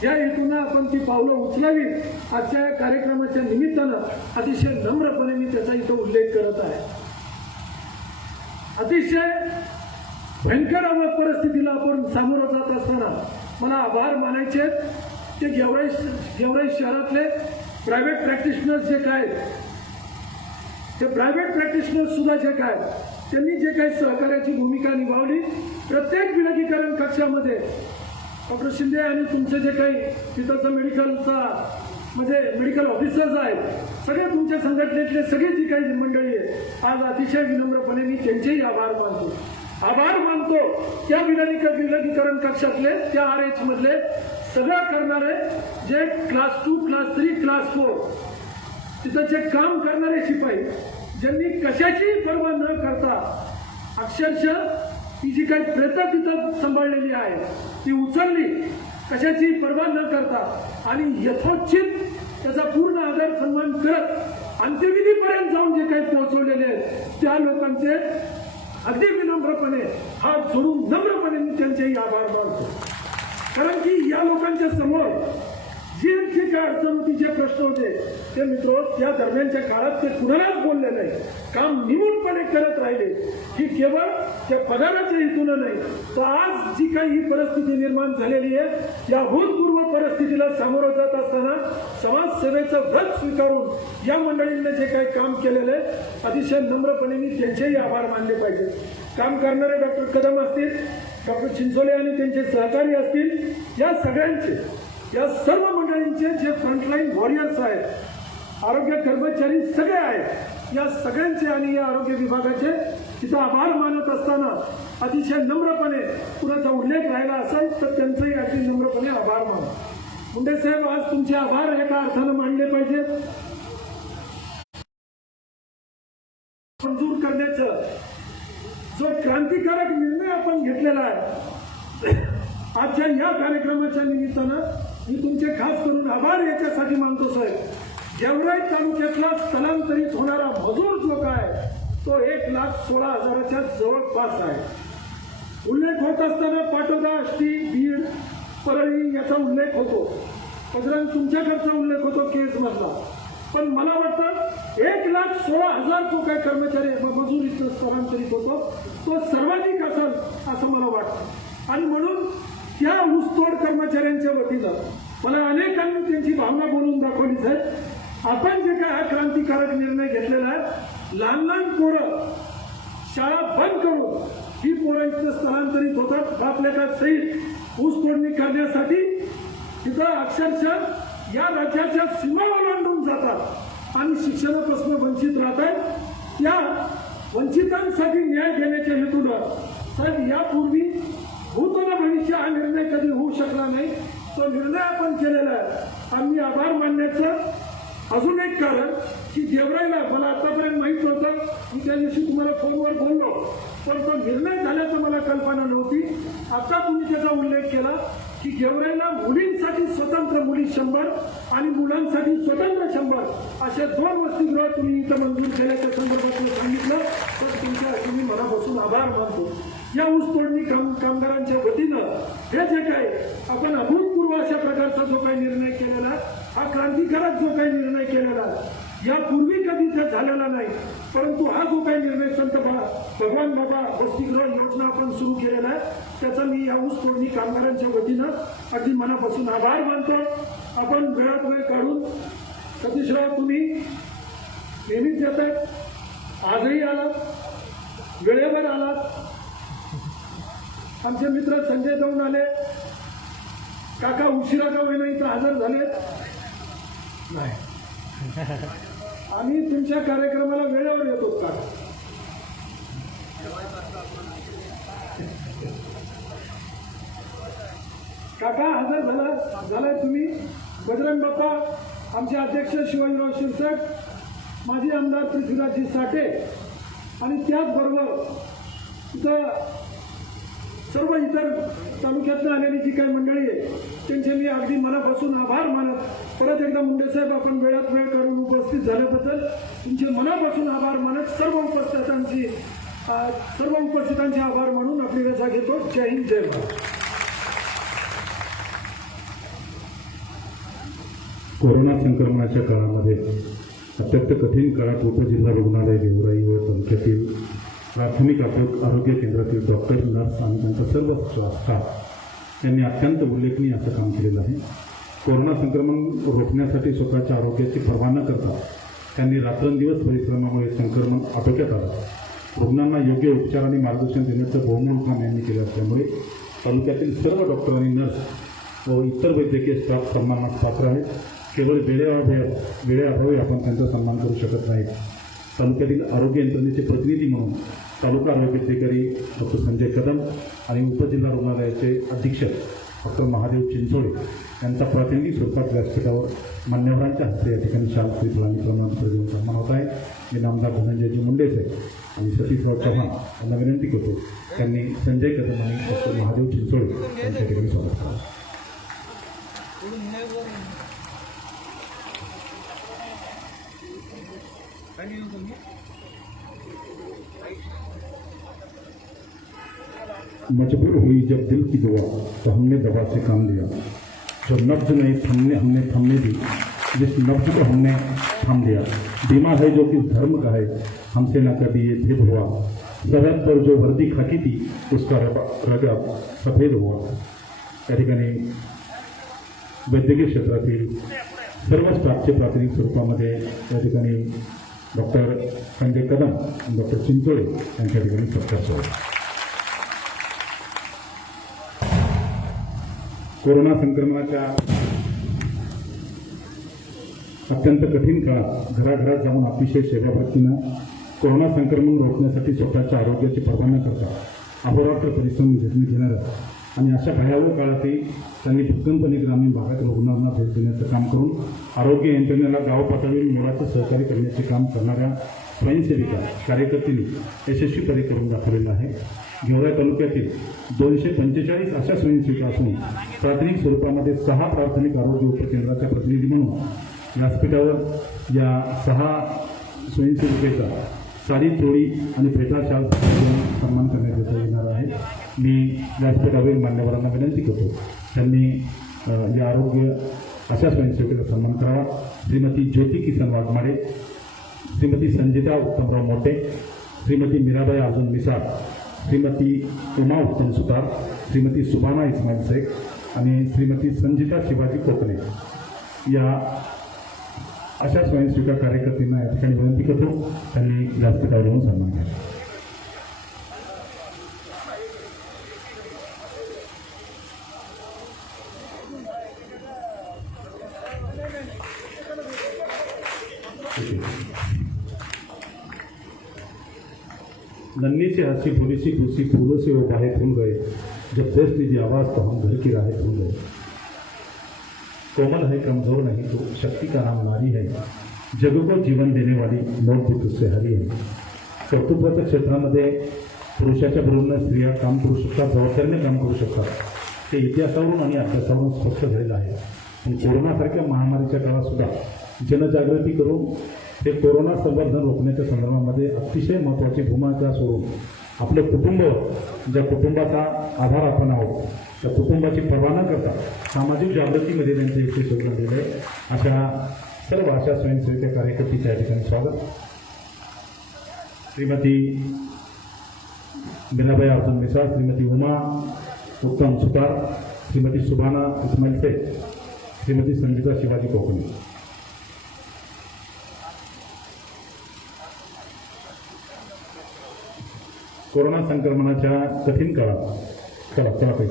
या हेतूनं आपण ती पावलं उचलावी. आजच्या या कार्यक्रमाच्या निमित्तानं अतिशय नम्रपणे मी त्याचा इथं उल्लेख करत आहे. अतिशय भयंकर परिस्थितीला आपण सामोरं जात असताना मला आभार मानायचे ते गेवराई शहरातले प्रायव्हेट प्रॅक्टिशनर्स जे काय, ते प्रायव्हेट प्रॅक्टिशनर्स सुद्धा जे काय, त्यांनी जे काही सहकार्याची भूमिका निभावली. प्रत्येक विलगीकरण कक्षामध्ये डॉक्टर शिंदे आणि तुमचे जे काही तिथंचं मेडिकल ऑफिसर्स आहेत, सगळे तुमच्या संघटनेतले सगळी जी काही मंडळी आहे, आज अतिशय विनम्रपणे मी त्यांचेही आभार मानतो. त्या विलगीकरण कक्षातले, त्या RH मधले सगळं करणारे जे क्लास 2, क्लास 3, क्लास 4 तिथं जे काम करणारे शिपाई, ज्यांनी कशाची पर्वा न करता अक्षरशः ती जी काही प्रेतं तिथं सांभाळलेली आहे ती उचलली, कशाची पर्वा न करता आणि यथोचित त्याचा पूर्ण आदर सन्मान करत अंत्यविधीपर्यंत जाऊन जे काही पोहोचवलेले आहेत त्या लोकांचे अगदी विनम्रपणे हात जोडून नम्रपणे मी त्यांचेही आभार मानतो. कारण की या लोकांच्या समोर जे काय अडचण होती, जे प्रश्न होते, ते मित्र त्या दरम्यानच्या काळात ते कुणालाच बोलले नाही, काम निमूटपणे करत राहिले. ही केवळ त्या पगाराच्या हेतून नाही, तर आज जी काही ही परिस्थिती निर्माण झालेली आहे, या भूतपूर्व परिस्थितीला सामोरं जात असताना समाजसेवेचं व्रत स्वीकारून या मंडळींनी जे काही काम केलेलं आहे, अतिशय नम्रपणे मी त्यांचेही आभार मानले पाहिजे. काम करणारे डॉक्टर कदम असतील, डॉक्टर चिंचोले आणि त्यांचे सहकारी असतील, या सगळ्यांचे, या सर्व मंडळींचे जे फ्रंटलाईन वॉरियर्स आहेत, आरोग्य कर्मचारी सगळे आहेत, या सगळ्यांचे आणि या आरोग्य विभागाचे तिथं आभार मानत असताना अतिशय नम्रपणे कुणाचा उल्लेख राहिला असेल तर त्यांचंही अगदी नम्रपणे आभार मानतो. मुंडे साहेब, आज तुमचे आभार एका अर्थानं मानले पाहिजे. मंजूर करण्याचं जो क्रांतिकारक निर्णय आपण घेतलेला आहे, आजच्या या कार्यक्रमाच्या निमित्तानं मी तुमचे खास करून आभार याच्यासाठी मानतो साहेब. गेवराई तालुक्यातला स्थलांतरित होणारा मजूर जो काय तो 1,16,000च्या जवळपास आहे. उल्लेख होत असताना पाटोदा, आष्टी, बीड, परळी याचा उल्लेख होतो, बजरंग तुमच्याकडचा उल्लेख होतो केस मधला. पण मला वाटतं 1,16,000 जो काय कर्मचारी मजूर इथं स्थलांतरित होतो तो सर्वाधिक असेल असं मला वाटतं. आणि म्हणून त्या ऊसतोड कर्मचाऱ्यांच्या वतीनं मला अनेकांनी त्यांची भावना बोलून दाखवलीच आहे. आपण जे काय हा क्रांतिकारक निर्णय घेतलेला आहे, लहान पोरं शाळा बंद करून ही पोरं इथं स्थलांतरित होतात, बापलेका सहित ऊस तोडणी करण्यासाठी तिथं अक्षरशः या राज्याच्या सीमा ओलांडून जातात आणि शिक्षणापासून वंचित राहतात. त्या वंचितांसाठी न्याय देण्याच्या हेतूनं साहेब यापूर्वी भूतोन भविष्य हा निर्णय कधी होऊ शकला नाही, तो निर्णय आपण केलेला आहे. आम्ही आभार मानण्याचं अजून एक कारण की गेवराईला मला आतापर्यंत माहीत होतं, मी त्या दिवशी तुम्हाला फोनवर बोललो, पण तो निर्णय झाल्याचं मला कल्पना नव्हती. आता तुम्ही त्याचा उल्लेख केला की गेवराईला मुलींसाठी स्वतंत्र मुली 100 आणि मुलांसाठी स्वतंत्र 100 असे 2 वसतिगृह तुम्ही इथं मंजूर केल्याच्या संदर्भात सांगितलं, तर तुमच्या मी मनापासून आभार मानतो. या ऊसतोडणी कामगारांच्या वतीनं हे जे काय आपण अभूतपूर्व अशा प्रकारचा जो काही निर्णय केलेला, हा क्रांतिकारक जो काही निर्णय केलेला यापूर्वी कधी ते झालेला नाही, परंतु हा जो काही निर्णय संत भगवान बाबा वसतिगृह योजना आपण सुरू केलेला आहे, त्याचा मी या ऊसतोडणी कामगारांच्या वतीनं अगदी मनापासून आभार मानतो. आपण वेळात वेळ काढून सतीशराव तुम्ही नेहमीच येतात, आजही आलात, वेळेवर आलात. आमचे मित्र संजय जाऊन आले, काका उशिरा का होईना इथं हजर झाले नाही. आम्ही तुमच्या कार्यक्रमाला वेळेवर येतो का, झालाय तुम्ही बजरंग बाप्पा, आमचे अध्यक्ष शिवाजीराव शिरसाट, माजी आमदार पृथ्वीराजजी साठे आणि त्याचबरोबर इथं सर्व इतर तालुक्यातनं आलेली जी काही मंडळी आहे त्यांचे मी अगदी मनापासून आभार मानत परत एकदा मुंडेसाहेब आपण वेळात वेळ काढून उपस्थित झाल्याबद्दल तुमचे मनापासून आभार मानत सर्व उपस्थितांचे आभार मानून आपली रजा घेतो. जय हिंद, जय भारत. कोरोना संक्रमणाच्या काळामध्ये अत्यंत कठीण काळात उपजिल्हा रुग्णालय गेवराई व तालुक्यातील प्राथमिक आरोग्य केंद्रातील डॉक्टर, नर्स आणि त्यांचा सर्व स्टाफ यांनी अत्यंत उल्लेखनीय असं काम केलेलं आहे. कोरोना संक्रमण रोखण्यासाठी स्वतःच्या आरोग्याची पर्वा न करता त्यांनी रात्रंदिवस परिश्रमामुळे संक्रमण आटोक्यात आलं. रुग्णांना योग्य उपचार आणि मार्गदर्शन देण्याचं बहुमोल काम यांनी केलं असल्यामुळे तालुक्यातील सर्व डॉक्टर आणि नर्स व इतर वैद्यकीय स्टाफ सन्मानास पात्र आहेत. केवळ वेळेअभावी आपण त्यांचा सन्मान करू शकत नाही. तालुक्यातील आरोग्य यंत्रणेचे प्रतिनिधी म्हणून तालुका आरोग्य अधिकारी डॉक्टर संजय कदम आणि उपजिल्हा रुग्णालयाचे अधीक्षक डॉक्टर महादेव चिंचोळे यांचा प्रातिनिधिक स्वरूपात व्यासपीठावर मान्यवरांच्या हस्ते या ठिकाणी शाल श्रीफुलांनी प्रमाणपत्र देऊन सन्मान होत आहे. मी नामदार धनंजयजी मुंडेचे आणि सतीशराव चव्हाण यांना विनंती करतो त्यांनी संजय कदम आणि डॉक्टर महादेव चिंचोळे यांच्या ठिकाणी स्वागत करावं. मजबूर हुई जब दिल की दुआ तो हमने दवा से काम लिया. जो नब्ज नहीं थमने हमने थमने दी, जिस नब्ज को हमने थाम लिया. बीमा है जो किस धर्म का है, हमसे न कभी ये भेद हुआ. सरहद पर जो वर्दी खाकी थी उसका रगा सफेद हुआ. या ठिकाणी वैद्यकीय क्षेत्रातील सर्व स्टाफचे प्रातिनिधिक स्वरूपामध्ये या ठिकाणी डॉक्टर संजय कदम आणि डॉक्टर चिंचोळे यांच्या ठिकाणी सत्कार सोहळा. कोरोना संक्रमणाच्या अत्यंत कठीण काळात घराघरात जाऊन अतिशय सेवाभक्तीनं कोरोना संक्रमण रोखण्यासाठी स्वतःच्या आरोग्याची पर्वा न करता अहोरात्र परिश्रम घेणाऱ्या आणि अशा भयावह काळातही त्यांनी भक्कमपणे ग्रामीण भागात रुग्णांना भेट देण्याचं काम करून आरोग्य यंत्रणेला गाव पातळीवर मोलाचं सहकार्य करण्याचे काम करणाऱ्या स्वयंसेविका कार्यकर्त्यांनी यशस्वीपणे करून दाखवलेलं आहे. गेवराई तालुक्यातील 245 अशा स्वयंसेविका असून प्राथमिक स्वरूपामध्ये 6 प्राथमिक आरोग्य उपकेंद्राच्या प्रतिनिधी म्हणून व्यासपीठावर या 6 स्वयंसेविकेचा साडी चोळी आणि फेटा शाल सन्मान करण्यात येणार आहे. मी व्यासपीठावरील मान्यवरांना विनंती करतो त्यांनी या आरोग्य अशा स्वयंसेविकेचा सन्मान करावा. श्रीमती ज्योती किसन वाघमारे, श्रीमती संजिता उत्तमराव मोठे, श्रीमती मीराबाई अर्जुन मिसाळ, श्रीमती उमा उत्तम सुतार, श्रीमती सुभाना इस्माईल शेख आणि श्रीमती संजिता शिवाजी कोकणे या अशा स्वयंसेविका कार्यकर्त्यांना या ठिकाणी विनंती करतो त्यांनी व्यासपीठावर येऊन सन्मान घ्यावा. नन्ही से हंसी भोली सी खुशी फूलों से वो बाहें फूल गए. जब देश लीजिए आवाज़ तो हम घर की राहें भूल गए. कोमल है कमजोर नहीं तो शक्ति का नाम नारी है. जग को जीवन देने वाली मौत भी तुझसे हरी है. कर्तृत्वाच्या क्षेत्रामध्ये पुरुषाच्या बरोबर स्त्रिया काम करू शकतात, जबाबदारीने काम करू शकतात. ते इतिहासावरून आणि अभ्यासावरून स्पष्ट झालेलं आहे. पण कोरोनासारख्या महामारीच्या काळात सुद्धा जनजागृती करून हे कोरोना संवर्धन रोखण्याच्या संदर्भामध्ये अतिशय महत्त्वाची भूमिका सोडून आपलं कुटुंब, ज्या कुटुंबाचा आधार आपण आहोत त्या कुटुंबाची पर्वा न करता सामाजिक जागृतीमध्ये त्यांचं यशस्वी योगदान दिलं आहे. अशा सर्व अशा स्वयंसेविका कार्यकर्त्यांच्या या ठिकाणी स्वागत. श्रीमती मीराबाई अर्जुन मिसाळ, श्रीमती उमा उत्तम सुतार, श्रीमती सुभाना इस्माईल शेख, श्रीमती संगीता शिवाजी कोकणे. कोरोना संक्रमणाच्या कठीण काळात चला काही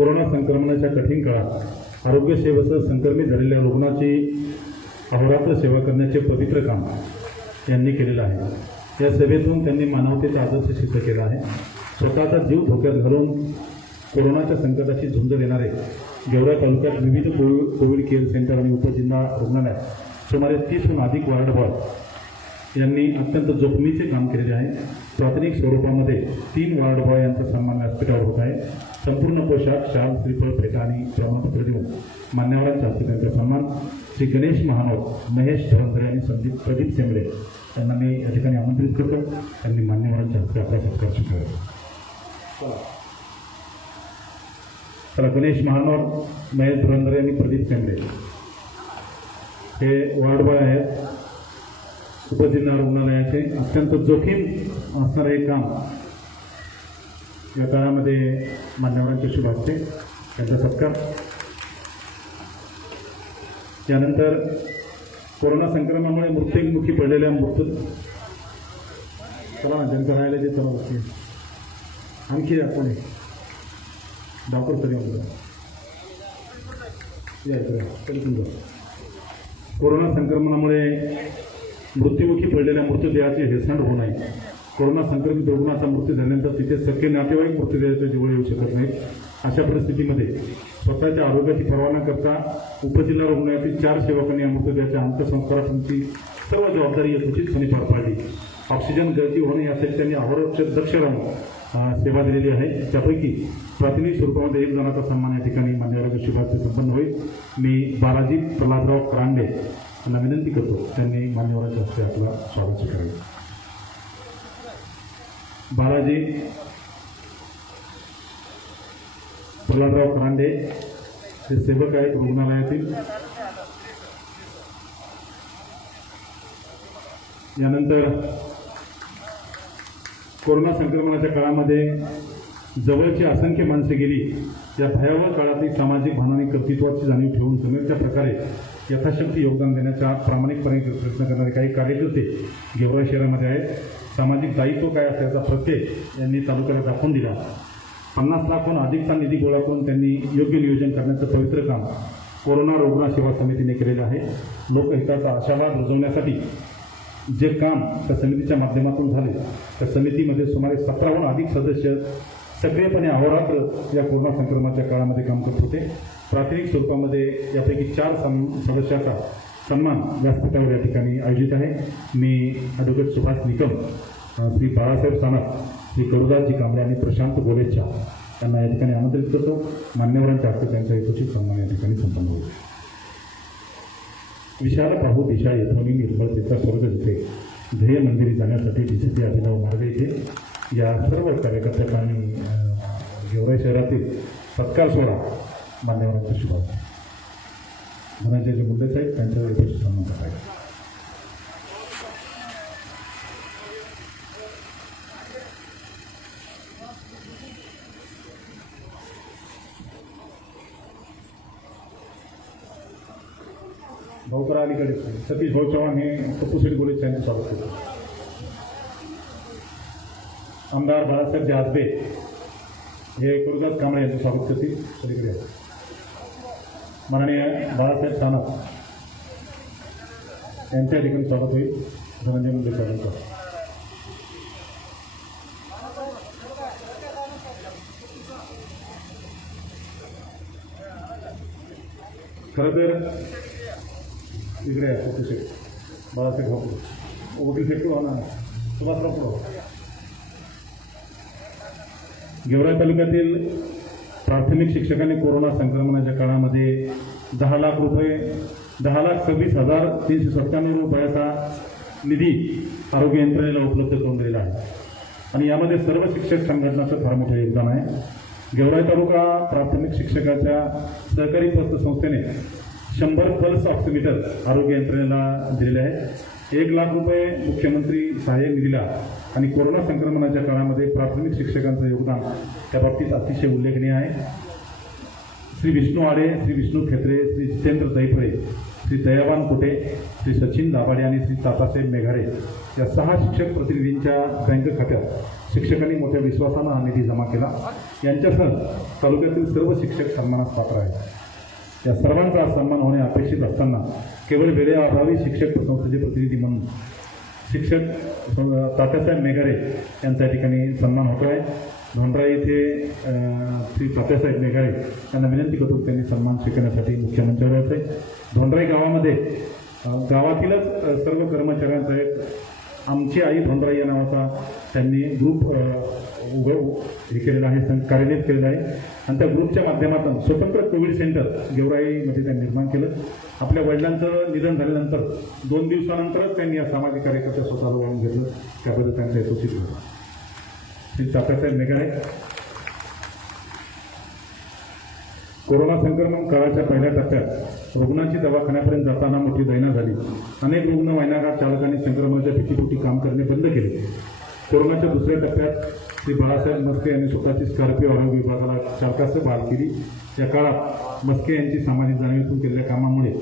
कोरोना संक्रमणाच्या कठीण काळात आरोग्य सेवेसह संक्रमित झालेल्या रुग्णाची अहोरात्र सेवा करण्याचे पवित्र काम यांनी केलेलं आहे। या सेवेतून त्यांनी मानवतेचा आदर्श सिद्ध केला आहे। स्वतःचा जीव धोक्यात घालून कोरोनाच्या संकटाशी झुंज देणारे गेवराई तालुक्यात विविध कोविड केअर सेंटर आणि उपजिल्हा रुग्णालयात सुमारे 30हून अधिक वार्ड बॉय यांनी अत्यंत जोखमीचे काम केलेले आहे। प्राथमिक स्वरूपामध्ये 3 वार्ड बॉय यांचा सन्मान व्यासपीठावर होत आहे। संपूर्ण पोशाख, शाल, श्रीफळ, फेटा आणि प्रमाणपत्र देऊन मान्यवरांच्या हस्ते त्यांचा सन्मान श्री गणेश महानोर, महेश धरंदरे आणि प्रदीप सेंबळे यांना मी या ठिकाणी आमंत्रित करतो। त्यांनी मान्यवरांच्या हस्ते आपला सत्कार स्वीकारावा। चला, गणेश महानोर, महेश धरंदरे आणि प्रदीप सेंबळे हे वार्ड बॉय आहेत। उपजिल्हा रुग्णालयाचे अत्यंत जोखीम असणारे हे काम या काळामध्ये मान्यवरांच्या शुभ हस्ते त्यांचा सत्कार। त्यानंतर कोरोना संक्रमणामुळे मृत्युमुखी पडलेल्या चला ज्यांचं राहायला ते चला बघते आणखी आपण डॉक्टर तरी या कोरोना संक्रमणामुळे मृत्युमुखी पडलेल्या मृतदेहाची हेळसांड होऊ नये। कोरोना संक्रमित रुग्णाचा मृत्यू झाल्यानंतर तिथे सख्खे नातेवाईक मृतदेहाच्या जवळ येऊ शकत नाही। अशा परिस्थितीमध्ये स्वतःच्या आरोग्याची पर्वा न करता उपजिल्हा रुग्णालयातील 4 सेवकांनी या मृतदेहाच्या अंत्यसंस्काराची सर्व जबाबदारी यथोचितपणे पार पाडली। ऑक्सिजन गळती होणे यासाठी त्यांनी अहोरात्र दक्ष राहून सेवा दिलेली आहे। त्यापैकी प्राथमिक स्वरूपामध्ये 1 जणाचा सन्मान या ठिकाणी मान्यवरांच्या शुभ हस्ते संपन्न होईल। मी बालाजी प्रल्हादराव करांडे यांना विनंती करतो त्यांनी मान्यवरांच्या हस्ते आपला स्वागत स्वीकारावे। बालाजी प्रल्हादराव करांडे हे सेवक आहेत रुग्णालयातील। यानंतर कोरोना संक्रमणाच्या काळामध्ये जवळची असंख्य माणसे गेली। या भयावह काळातली सामाजिक भान आणि कर्तृत्वाची जाणीव ठेवून जमेच्या प्रकारे यथाशक्ती योगदान देण्याचा प्रामाणिकपणे प्रयत्न करणारे काही कार्यकर्ते गेवराई शहरामध्ये आहेत। सामाजिक दायित्व काय असते याचा प्रत्यय यांनी तालुक्याला दाखवून दिला। 50 लाखहून अधिकचा निधी गोळा करून त्यांनी योग्य नियोजन करण्याचं पवित्र काम कोरोना रुग्ण सेवा समितीने केलेलं आहे। लोकहिताचा आशावाद रुजवण्यासाठी जे काम त्या समितीच्या माध्यमातून झाले, त्या समितीमध्ये सुमारे 17हून अधिक सदस्य सक्रियपणे अहोरात्र या कोरोना संक्रमणाच्या काळामध्ये काम करत होते। प्राथमिक स्वरूपामध्ये यापैकी 4 सदस्याचा सन्मान व्यासपीठावर या ठिकाणी आयोजित आहे। मी ॲडव्होकेट सुभाष निकम, श्री बाळासाहेब सानप, श्री करुदासजी कांबळे आणि प्रशांत गोलेच्छा यांना या ठिकाणी आमंत्रित करतो। मान्यवरांच्या हस्ते त्यांचा यथोचित सन्मान या ठिकाणी संपन्न होईल। विशाल पाहू दिशा येथोनी निर्मळतेचा स्वर्ग जिथे, ध्येय मंदिरी जाण्यासाठी दिसते अभिनव मार्ग इथे। या सर्व कार्यकर्त्यांना आणि गेवराई शहरातील सत्कार सोहळा मान्यवरांचा शुभ धनंजय मुंडे साहेब त्यांच्या यथोचित सन्मान करायचा। भाऊकरा अलीकडे सतीश भाऊ चव्हाण हे पप्पू शेठ गोलेच्छा यांचं स्वागत करतो। आमदार बाळासाहेब जाजबे हे करुदास कांबळे यांचं स्वागत करतील। पलीकडे माननीय बाळासाहेब सानप यांच्या ठिकाणी स्वागत होईल। धनंजय मुंडे साहेबांचं खरं तर इकडे आहे पप्पू शेठ, बाळासाहेब भाऊ, वकील शेठ हो ना, सुभाषराव पुढं। गेवराई तालुक्यातील प्राथमिक शिक्षकांनी कोरोना संक्रमणाच्या काळामध्ये 10,26,397 रुपयाचा निधी आरोग्य यंत्रणेला उपलब्ध करून दिलेला आहे आणि यामध्ये सर्व शिक्षक संघटनाचं फार मोठं योगदान आहे। गेवराई तालुका प्राथमिक शिक्षकाच्या सहकारी पतसंस्थेने 100 पल्स ऑक्सिमीटर आरोग्य यंत्रणेला दिलेले आहेत। 1 लाख रुपये मुख्यमंत्री सहाय्य निधीला आणि कोरोना संक्रमणाच्या काळामध्ये प्राथमिक शिक्षकांचं योगदान त्या बाबतीत अतिशय उल्लेखनीय आहे। श्री विष्णू आडे, श्री विष्णू खेत्रे, श्री जितेंद्र दैफळे, श्री दयावान कुटे, श्री सचिन दाभाडे आणि श्री तातासाहेब मेघारे या 6 शिक्षक प्रतिनिधींच्या बँक खात्यात शिक्षकांनी मोठ्या विश्वासानं हा निधी जमा केला। यांच्यासह तालुक्यातील सर्व शिक्षक सन्मानास पात्र आहेत. या सर्वांचा सन्मान होणे अपेक्षित असताना केवळ वेळेअभावी शिक्षक संस्थेचे प्रतिनिधी म्हणून शिक्षक तात्यासाहेब मेघारे यांचा या ठिकाणी सन्मान होतो आहे. धोंडरा येथे श्री तात्यासाहेब मेघारे यांना विनंती करतो त्यांनी सन्मान स्वीकारण्यासाठी मुख्य मंचावर यायचे. धोंडराई गावामध्ये गावातीलच सर्व कर्मचाऱ्यांचा एक आमची आई धोंडराई या नावाचा त्यांनी ग्रुप हे केलेला आहे, कार्यान्वित केलेला आहे आणि त्या ग्रुपच्या माध्यमातून स्वतंत्र कोविड सेंटर गेवराईमध्ये त्यांनी निर्माण केलं. आपल्या वडिलांचं निधन झाल्यानंतर 2 दिवसानंतरच त्यांनी या सामाजिक कार्यकर्त्या स्वतःला वळून घेतलं. त्याबद्दल त्यांचा यशस्वी झाला. श्री तात्यासाहेब मेघारे. कोरोना संक्रमण काळाच्या पहिल्या टप्प्यात रुग्णांची दवाखान्यापर्यंत जाताना मोठी दैना झाली. अनेक रुग्ण वाहिन्यागार चालकांनी संक्रमणाच्या भीतीपोटी काम करणे बंद केले. कोरोनाच्या दुसऱ्या टप्प्यात श्री बाळासाहेब मस्के यांनी स्वतःची स्कॉर्पिओ आरोग्य विभागाला चालकासह बहाल केली. या काळात मस्के यांची सामाजिक जाणीवेतून केलेल्या कामामुळे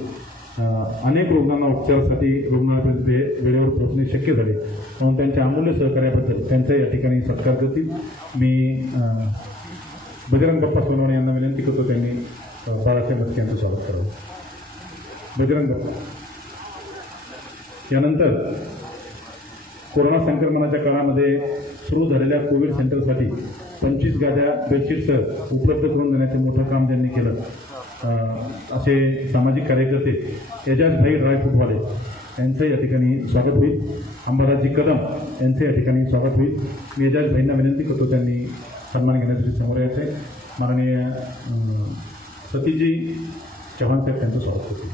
अनेक रुग्णांना उपचारासाठी रुग्णालयापर्यंत वेळेवर पोहोचणे शक्य झाले. म्हणून त्यांच्या अमूल्य सहकार्याबद्दल त्यांचा या ठिकाणी सत्कार करतील. मी बजरंग बाप्पा सोनवणे यांना विनंती करतो त्यांनी बाळासाहेब मस्के यांचं स्वागत करावं. बजरंग बाप्पा. यानंतर कोरोना संक्रमणाच्या काळामध्ये सुरू झालेल्या कोविड सेंटरसाठी 25 गाद्या बेडशीटसह उपलब्ध करून देण्याचे मोठं काम त्यांनी केलं. असे सामाजिक कार्यकर्ते एजाजभाई ड्रायफ्रूटवाले यांचं या ठिकाणी स्वागत होईल. अंबादासजी कदम यांचं या ठिकाणी स्वागत होईल. मी एजाजभाईंना विनंती करतो त्यांनी सन्मान घेण्यासाठी समोर यायचं आहे. माननीय सतीजी चव्हाण साहेब त्यांचं स्वागत होतील.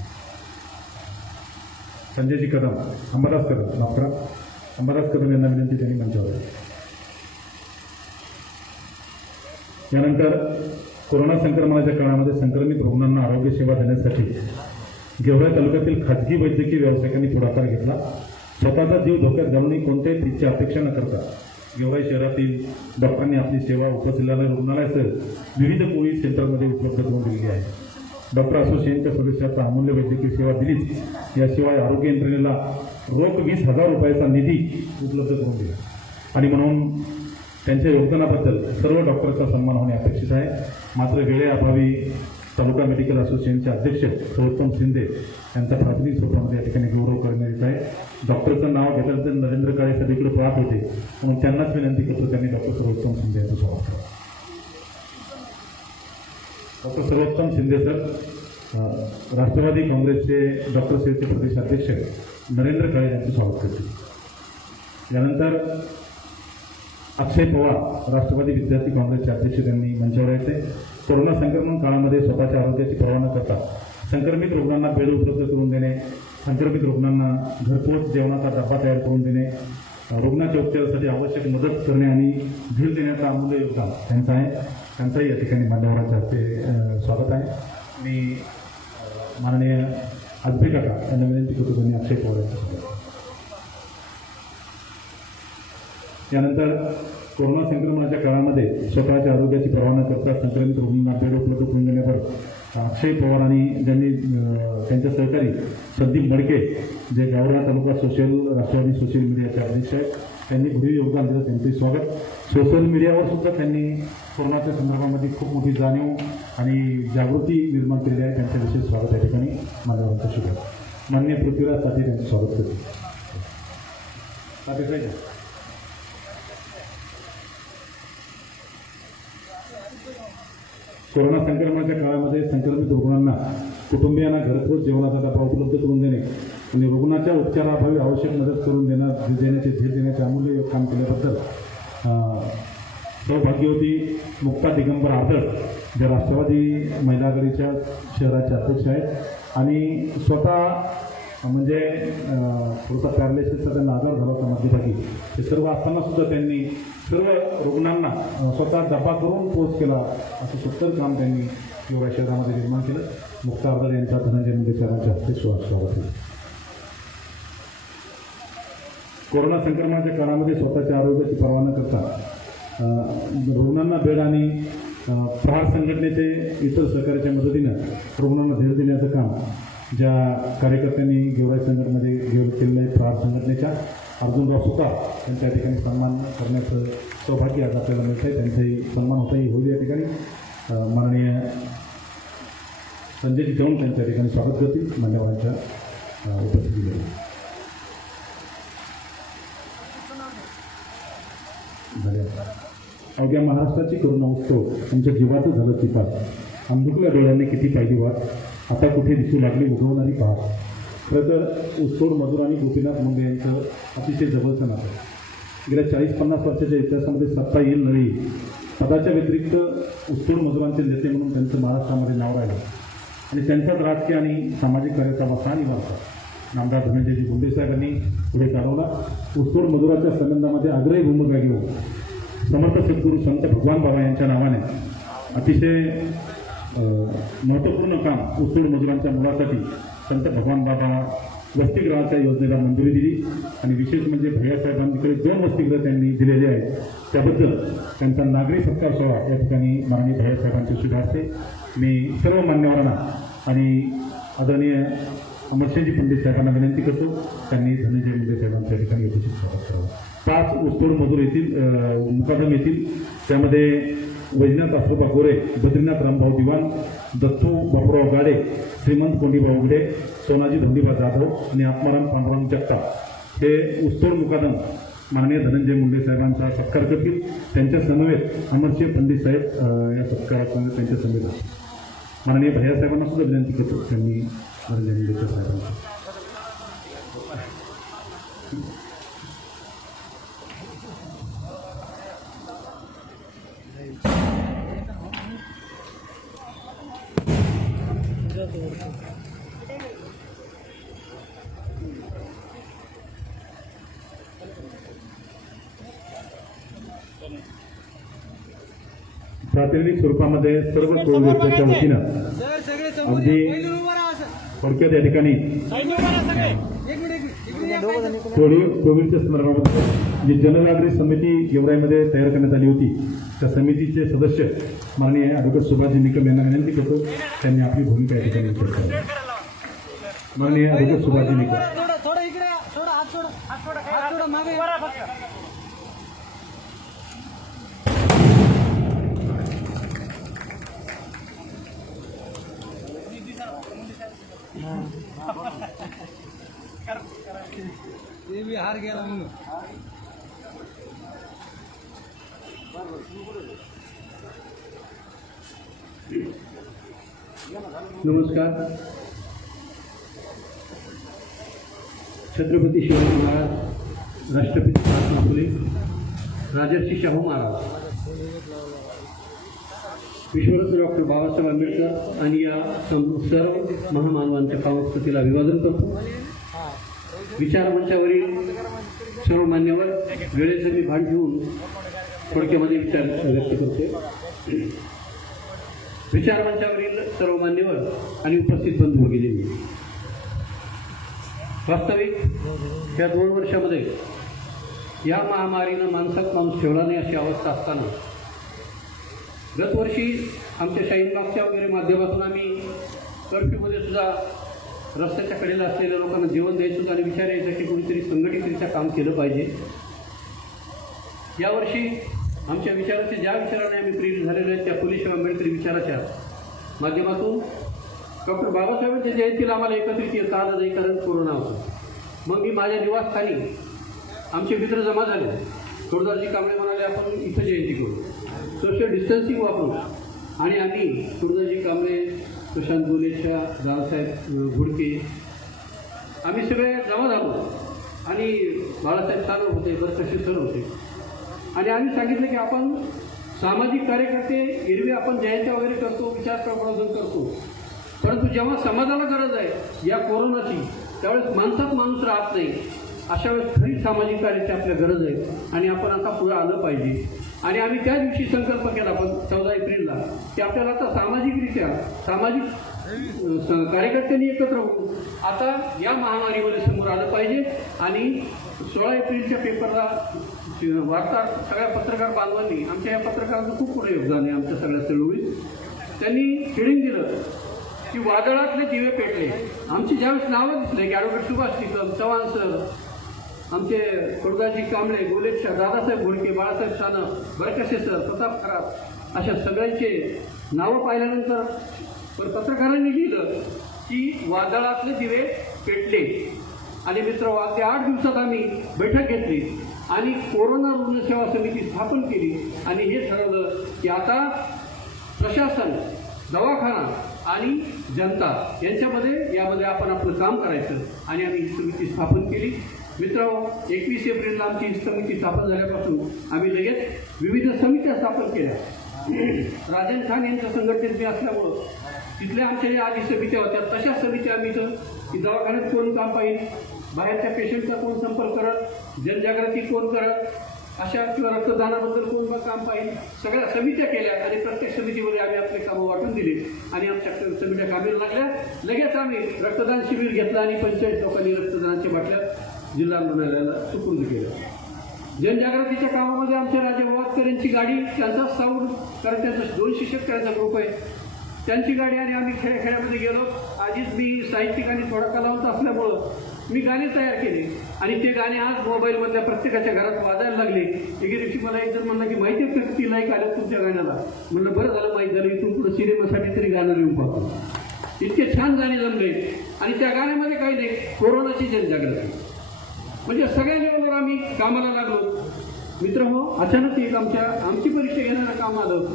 संजयजी कदम, अंबादास कदम, माफ करा, अंबादास कदम यांना विनंती त्यांनी मंचावर. यानंतर कोरोना संक्रमणाच्या काळामध्ये संक्रमित रुग्णांना आरोग्य सेवा देण्यासाठी गेवराई तालुक्यातील खाजगी वैद्यकीय व्यावसायिकांनी पुढाकार घेतला. स्वतःचा जीव धोक्यात घालूनही कोणत्याही फीसची अपेक्षा न करता गेवराई शहरातील डॉक्टरांनी आपली सेवा उपजिल्हा रुग्णालयासह विविध कोविड सेंटरमध्ये उपलब्ध करून दिली आहे. डॉक्टर असोसिएशनच्या सदस्यांचा अमूल्य वैद्यकीय सेवा दिलीच, याशिवाय आरोग्य यंत्रणेला रोख 20,000 रुपयाचा निधी उपलब्ध करून दिला आणि म्हणून त्यांच्या योगदानाबद्दल सर्व डॉक्टरचा सन्मान होणे अपेक्षित आहे. मात्र वेळेअभावी तालुका मेडिकल असोसिएशनचे अध्यक्ष सर्वोत्तम शिंदे यांचा प्राथमिक स्वरूपामध्ये या ठिकाणी गौरव करण्यात येत आहे. डॉक्टरचं नाव घेतल्यानंतर नरेंद्र काळे सगळीकडे पाहत होते म्हणून त्यांनाच विनंती करतो त्यांनी डॉक्टर सर्वोत्तम शिंदे यांचं स्वागत करावं. डॉक्टर सर्वोत्तम शिंदे सर राष्ट्रवादी काँग्रेसचे डॉक्टर सेलचे प्रदेशाध्यक्ष नरेंद्र काळे यांचं स्वागत करतील. यानंतर अक्षय पवार राष्ट्रवादी विद्यार्थी काँग्रेसचे अध्यक्ष त्यांनी मंचावर यायचे. कोरोना संक्रमण काळामध्ये स्वतःच्या आरोग्याची पर्वा न करता संक्रमित रुग्णांना बेड उपलब्ध करून देणे, संक्रमित रुग्णांना घरपोच जेवणाचा डबा तयार करून देणे, रुग्णाच्या उपचारासाठी आवश्यक मदत करणे आणि धीर देण्याचं अमूल्य योगदान त्यांचं आहे. त्यांचाही या ठिकाणी मान्यवरांच्या हस्ते स्वागत आहे. मी माननीय आजबे काका यांना विनंती करतो त्यांनी अक्षय पवार यांचं स्वागत. यानंतर कोरोना संक्रमणाच्या काळामध्ये स्वतःच्या आरोग्याची पर्वा न करता संक्रमित रुग्णांना बेड उपलब्ध करून देण्यावर अक्षय पवार आणि ज्यांनी त्यांच्या सहकारी संदीप मडके जे गावरा तालुका राष्ट्रवादी सोशल मीडियाचे अध्यक्ष आहेत त्यांनी भरीव योगदान दिलं, त्यांचे स्वागत. सोशल मीडियावर सुद्धा त्यांनी कोरोनाच्या संदर्भामध्ये खूप मोठी जाणीव आणि जागृती निर्माण केलेली आहे. त्यांचं विशेष स्वागत या ठिकाणी मान्यवरांचं शुभ. माननीय पृथ्वीराज साठे त्यांचं स्वागत करते. साठे कोरोना संक्रमणाच्या काळामध्ये संक्रमित रुग्णांना कुटुंबियांना घरपोच जेवणाचा डबा उपलब्ध करून देणे आणि रुग्णाच्या उपचाराअभावी आवश्यक मदत करून धीर देण्याचे अमूल्य काम केल्याबद्दल सौभाग्यवती मुक्ता दिगंबर आदर ज्या राष्ट्रवादी महिला आघाडीच्या शहराचे अध्यक्ष आहेत आणि स्वतः म्हणजे थोडासा पॅरालिसिसचा त्यांना आजार झाला होता मध्यभागी, हे सर्व असताना सुद्धा त्यांनी सर्व रुग्णांना स्वतः डबा करून पोच केला. असं सुंदर काम त्यांनी गेवराई शहरामध्ये निर्माण केलं. मुक्ता आदर यांचा धनंजय मुंडेकरांच्या हस्ते स्वागत होईल. कोरोना संक्रमणाच्या काळामध्ये स्वतःच्या आरोग्याची पर्वा न करता रुग्णांना बेड आणि प्रहार संघटनेचे इतर सहकार्याच्या मदतीनं रुग्णांना धीर देण्याचं काम ज्या कार्यकर्त्यांनी गेवराई संघटनेमध्ये केलेलं आहे प्रहार संघटनेच्या अर्जुनराव सुतार यांच्या ठिकाणी सन्मान करण्याचं सौभाग्य आज आपल्याला मिळतं आहे. त्यांचाही सन्मान होताही होईल या ठिकाणी. माननीय संजयजी देऊन त्यांच्या ठिकाणी स्वागत करतील मान्यवरांच्या उपस्थितीमध्ये. अवघ्या महाराष्ट्राची करुणा उत्सव आमच्या जीवाचं झालं चिपात. अंधुकल्या डोळ्यांनी किती पाहिली वाट, आता कुठे दिसू लागली उगवणारी पहाट. खरं तर ऊसतोड मजूर आणि गोपीनाथ मुंडे यांचं अतिशय जवळचं नातं. गेल्या 40-50 वर्षाच्या इतिहासामध्ये सत्ता येईल न येईल, पदाच्या व्यतिरिक्त ऊसतोड मजुरांचे नेते म्हणून त्यांचं महाराष्ट्रामध्ये नाव राहिलं आणि त्यांचाच राजकीय आणि सामाजिक कार्याचा वसा आणि वारसा नामदार धनंजयजी मुंडे साहेबांनी पुढे चालवला. ऊसतोड मजुराच्या संबंधामध्ये आग्रही भूमिका घेऊन समर्थ सद्गुरू संत भगवान बाबा यांच्या नावाने अतिशय महत्त्वपूर्ण काम ऊसतोड मजुरांच्या मुलासाठी संत भगवान बाबा वसतिगृहाच्या योजनेला मंजुरी दिली आणि विशेष म्हणजे भैयासाहेबांकडे 2 वसतिगृह त्यांनी दिलेले आहेत. त्याबद्दल त्यांचा नागरी सत्कार सोहळा या ठिकाणी माननीय भैयासाहेबांचे शुभ हस्ते मी सर्व मान्यवरांना आणि आदरणीय अमरसिंहजी पंडित साहेबांना विनंती करतो त्यांनी धनंजय मुंडे साहेबांच्या ठिकाणी उपस्थित स्वागत करावं. 5 ऊसतोड मजूर येतील, मुकादम येतील. त्यामध्ये वैजनाथ आसोबा गोरे, बद्रीनाथ रामभाऊ दिवाण, दत्तू बापूराव गाडे, श्रीमंत कोंडीभाऊ उघडे, सोनाजी धोंडीबा जाधव आणि आत्माराम पांडुरंग जगताप हे ऊसतोड मुकादम माननीय धनंजय मुंडे साहेबांचा सत्कार करतील. त्यांच्या समवेत अमरसिंह पंडित साहेब या सत्कारात त्यांच्या समवेत असतील. माननीय भैयासाहेबांना सुद्धा विनंती करतो त्यांनी धनंजय मुंडे साहेबांचा. प्रातिनिधिक स्वरूपामध्ये सर्व कोविडच्या वतीनं अगदी थोडक्यात या ठिकाणी कोविडच्या संदर्भामध्ये जी जनजागृती समिती गेवराईमध्ये तयार करण्यात आली होती त्या समितीचे सदस्य माननीय ॲडव्होकेट सुभाषजी निकम यांना विनंती करतो त्यांनी आपली भूमिका या ठिकाणी व्यक्त करावी. माननीय ॲडव्होकेट सुभाषजी निकम. हार गेला म्हणून नमस्कार. छत्रपती शिवाजी महाराज, राष्ट्रपिता महात्मा फुले, राजर्षी शाहू महाराज, विश्वरत्न डॉक्टर बाबासाहेब आंबेडकर आणि या सर्व महामानवांच्या पावस्थितीला अभिवादन करतो. विचारमंचावरील सर्व मान्यवर वेळेचं मी भान घेऊन थोडक्यामध्ये विचार व्यक्त करतो. विचारमंचावरील सर्व मान्यवर आणि उपस्थित बंधू भगिनी, वास्तविक या 2 वर्षामध्ये या महामारीनं माणसात माणूस ठेवला नाही अशी अवस्था असताना गतवर्षी आमच्या शाहीनबागच्या वगैरे माध्यमातून आम्ही कर्फ्यूमध्ये सुद्धा रस्त्याच्या कडेला असलेल्या लोकांना जेवण द्यायचं होतं आणि विचार यायचा की कोणीतरी संघटितरित्या काम केलं पाहिजे. यावर्षी आमच्या विचाराचे ज्या विचाराने आम्ही प्रेरित झालेलो आहेत त्या फुले शाहू आंबेडकरी विचाराच्या माध्यमातून डॉक्टर बाबासाहेबांच्या जयंतीला आम्हाला एकत्रित येता आलं नाही कारण कोरोना होता. मग मी माझ्या निवासस्थानी आमचे मित्र जमा झाले. थोडदारजी कांबळे म्हणाले आपण इथं जयंती करू, सोशल डिस्टन्सिंग वापरू आणि आम्ही थोडदारजी कांबळे, प्रशांत गोलेच्या, रावसाहेब घुडके आम्ही सगळे जमा झालो आणि बाळासाहेब चालू होते, बरकशी सर होते आणि आम्ही सांगितलं की आपण सामाजिक कार्यकर्ते एरवी आपण जयंत्या वगैरे करतो, विचार प्रबोधन करतो, परंतु जेव्हा समाजाला गरज आहे या कोरोनाची त्यावेळेस माणसात माणूस राहत नाही. अशा वेळेस खरी सामाजिक कार्याची आपल्या गरज आहे आणि आपण आता पुढे आलं पाहिजे. आणि आम्ही त्या दिवशी संकल्प केला आपण 14 एप्रिलला की आपल्याला आता सामाजिकरित्या कार्यकर्त्यांनी एकत्र होऊन आता या महामारीमध्ये समोर आलं पाहिजे. आणि 16 एप्रिलच्या पेपरला वार्ता सगळ्या पत्रकार बांधवांनी, आमच्या या पत्रकारांचं खूप मोठं योगदान आहे आमच्या सगळ्या चळवळीत, त्यांनी हेडिंग दिलं की वादळातले दिवे पेटले. आमची ज्यावेळेस नावं दिसले की ॲडव्होकेट सुभाष निकम, चव्हाण सर, आमचे खुर्दाजी कांबळे, गोलेट शाह, दादासाहेब घोडके, बाळासाहेब सानं, बरकसे सर, प्रताप खरात अशा सगळ्यांचे नावं पाहिल्यानंतर पत्रकारांनी लिहिलं की वादळातले दिवे पेटले. आणि मित्र अगदी 8 दिवसात आम्ही बैठक घेतली आणि कोरोना रुग्णसेवा समिती स्थापन केली आणि हे ठरवलं की आता प्रशासन, दवाखाना आणि जनता यामध्ये आपण आपलं काम करायचं आणि आम्ही ही समिती स्थापन केली. मित्रांनो, 21 एप्रिलला आमची ही समिती स्थापन झाल्यापासून आम्ही लगेच विविध समित्या स्थापन केल्या. राजन खान यांच्या संघटनेत मी असल्यामुळं तिथल्या आमच्या ज्या आधी समित्या होत्या तशाच समित्या आम्ही इथं की दवाखान्यात कोण काम पाहिजे, बाहेरच्या पेशंटचा कोण संपर्क करत, जनजागृती कोण करत, अशा किंवा रक्तदानाबद्दल कोण काम पाहिजे, सगळ्या समित्या केल्या आणि प्रत्येक समितीमध्ये आम्ही आपले कामं वाटून दिली आणि आमच्या समित्या कामाला लागल्या. लगेच आम्ही रक्तदान शिबिर घेतलं आणि 45 लोकांनी रक्तदानाच्या बाटल्या जिल्हा रुग्णालयाला सुपूर्द केलं. जनजागृतीच्या कामामध्ये आमच्या राजे वावतकर यांची गाडी, त्यांचा साऊंड, कारण त्यांचा 200 शेतकऱ्यांचा ग्रुप आहे, त्यांची गाडी आणि आम्ही खेड्यामध्ये गेलो. आधीच मी साहित्यिक आणि थोडा कलावंत असल्यामुळं मी गाणे तयार केले आणि ते गाणे आज मोबाईलमधल्या प्रत्येकाच्या घरात वाजायला लागले. एके दिवशी मला एक जण म्हणलं की माहिती आहे का किती लाईक आले तुमच्या गाण्याला? म्हणलं बरं झालं माहीत झालं, इथून पुढे सिनेमासाठी तरी गाणं लिहून पाहतो. इतके छान गाणे जमले आणि त्या गाण्यामध्ये काही नाही, कोरोनाची जनजागृती म्हणजे सगळ्या लेवलवर आम्ही कामाला लागलो. मित्रहो, अचानक एक आमची परीक्षा घेणारं काम आलं.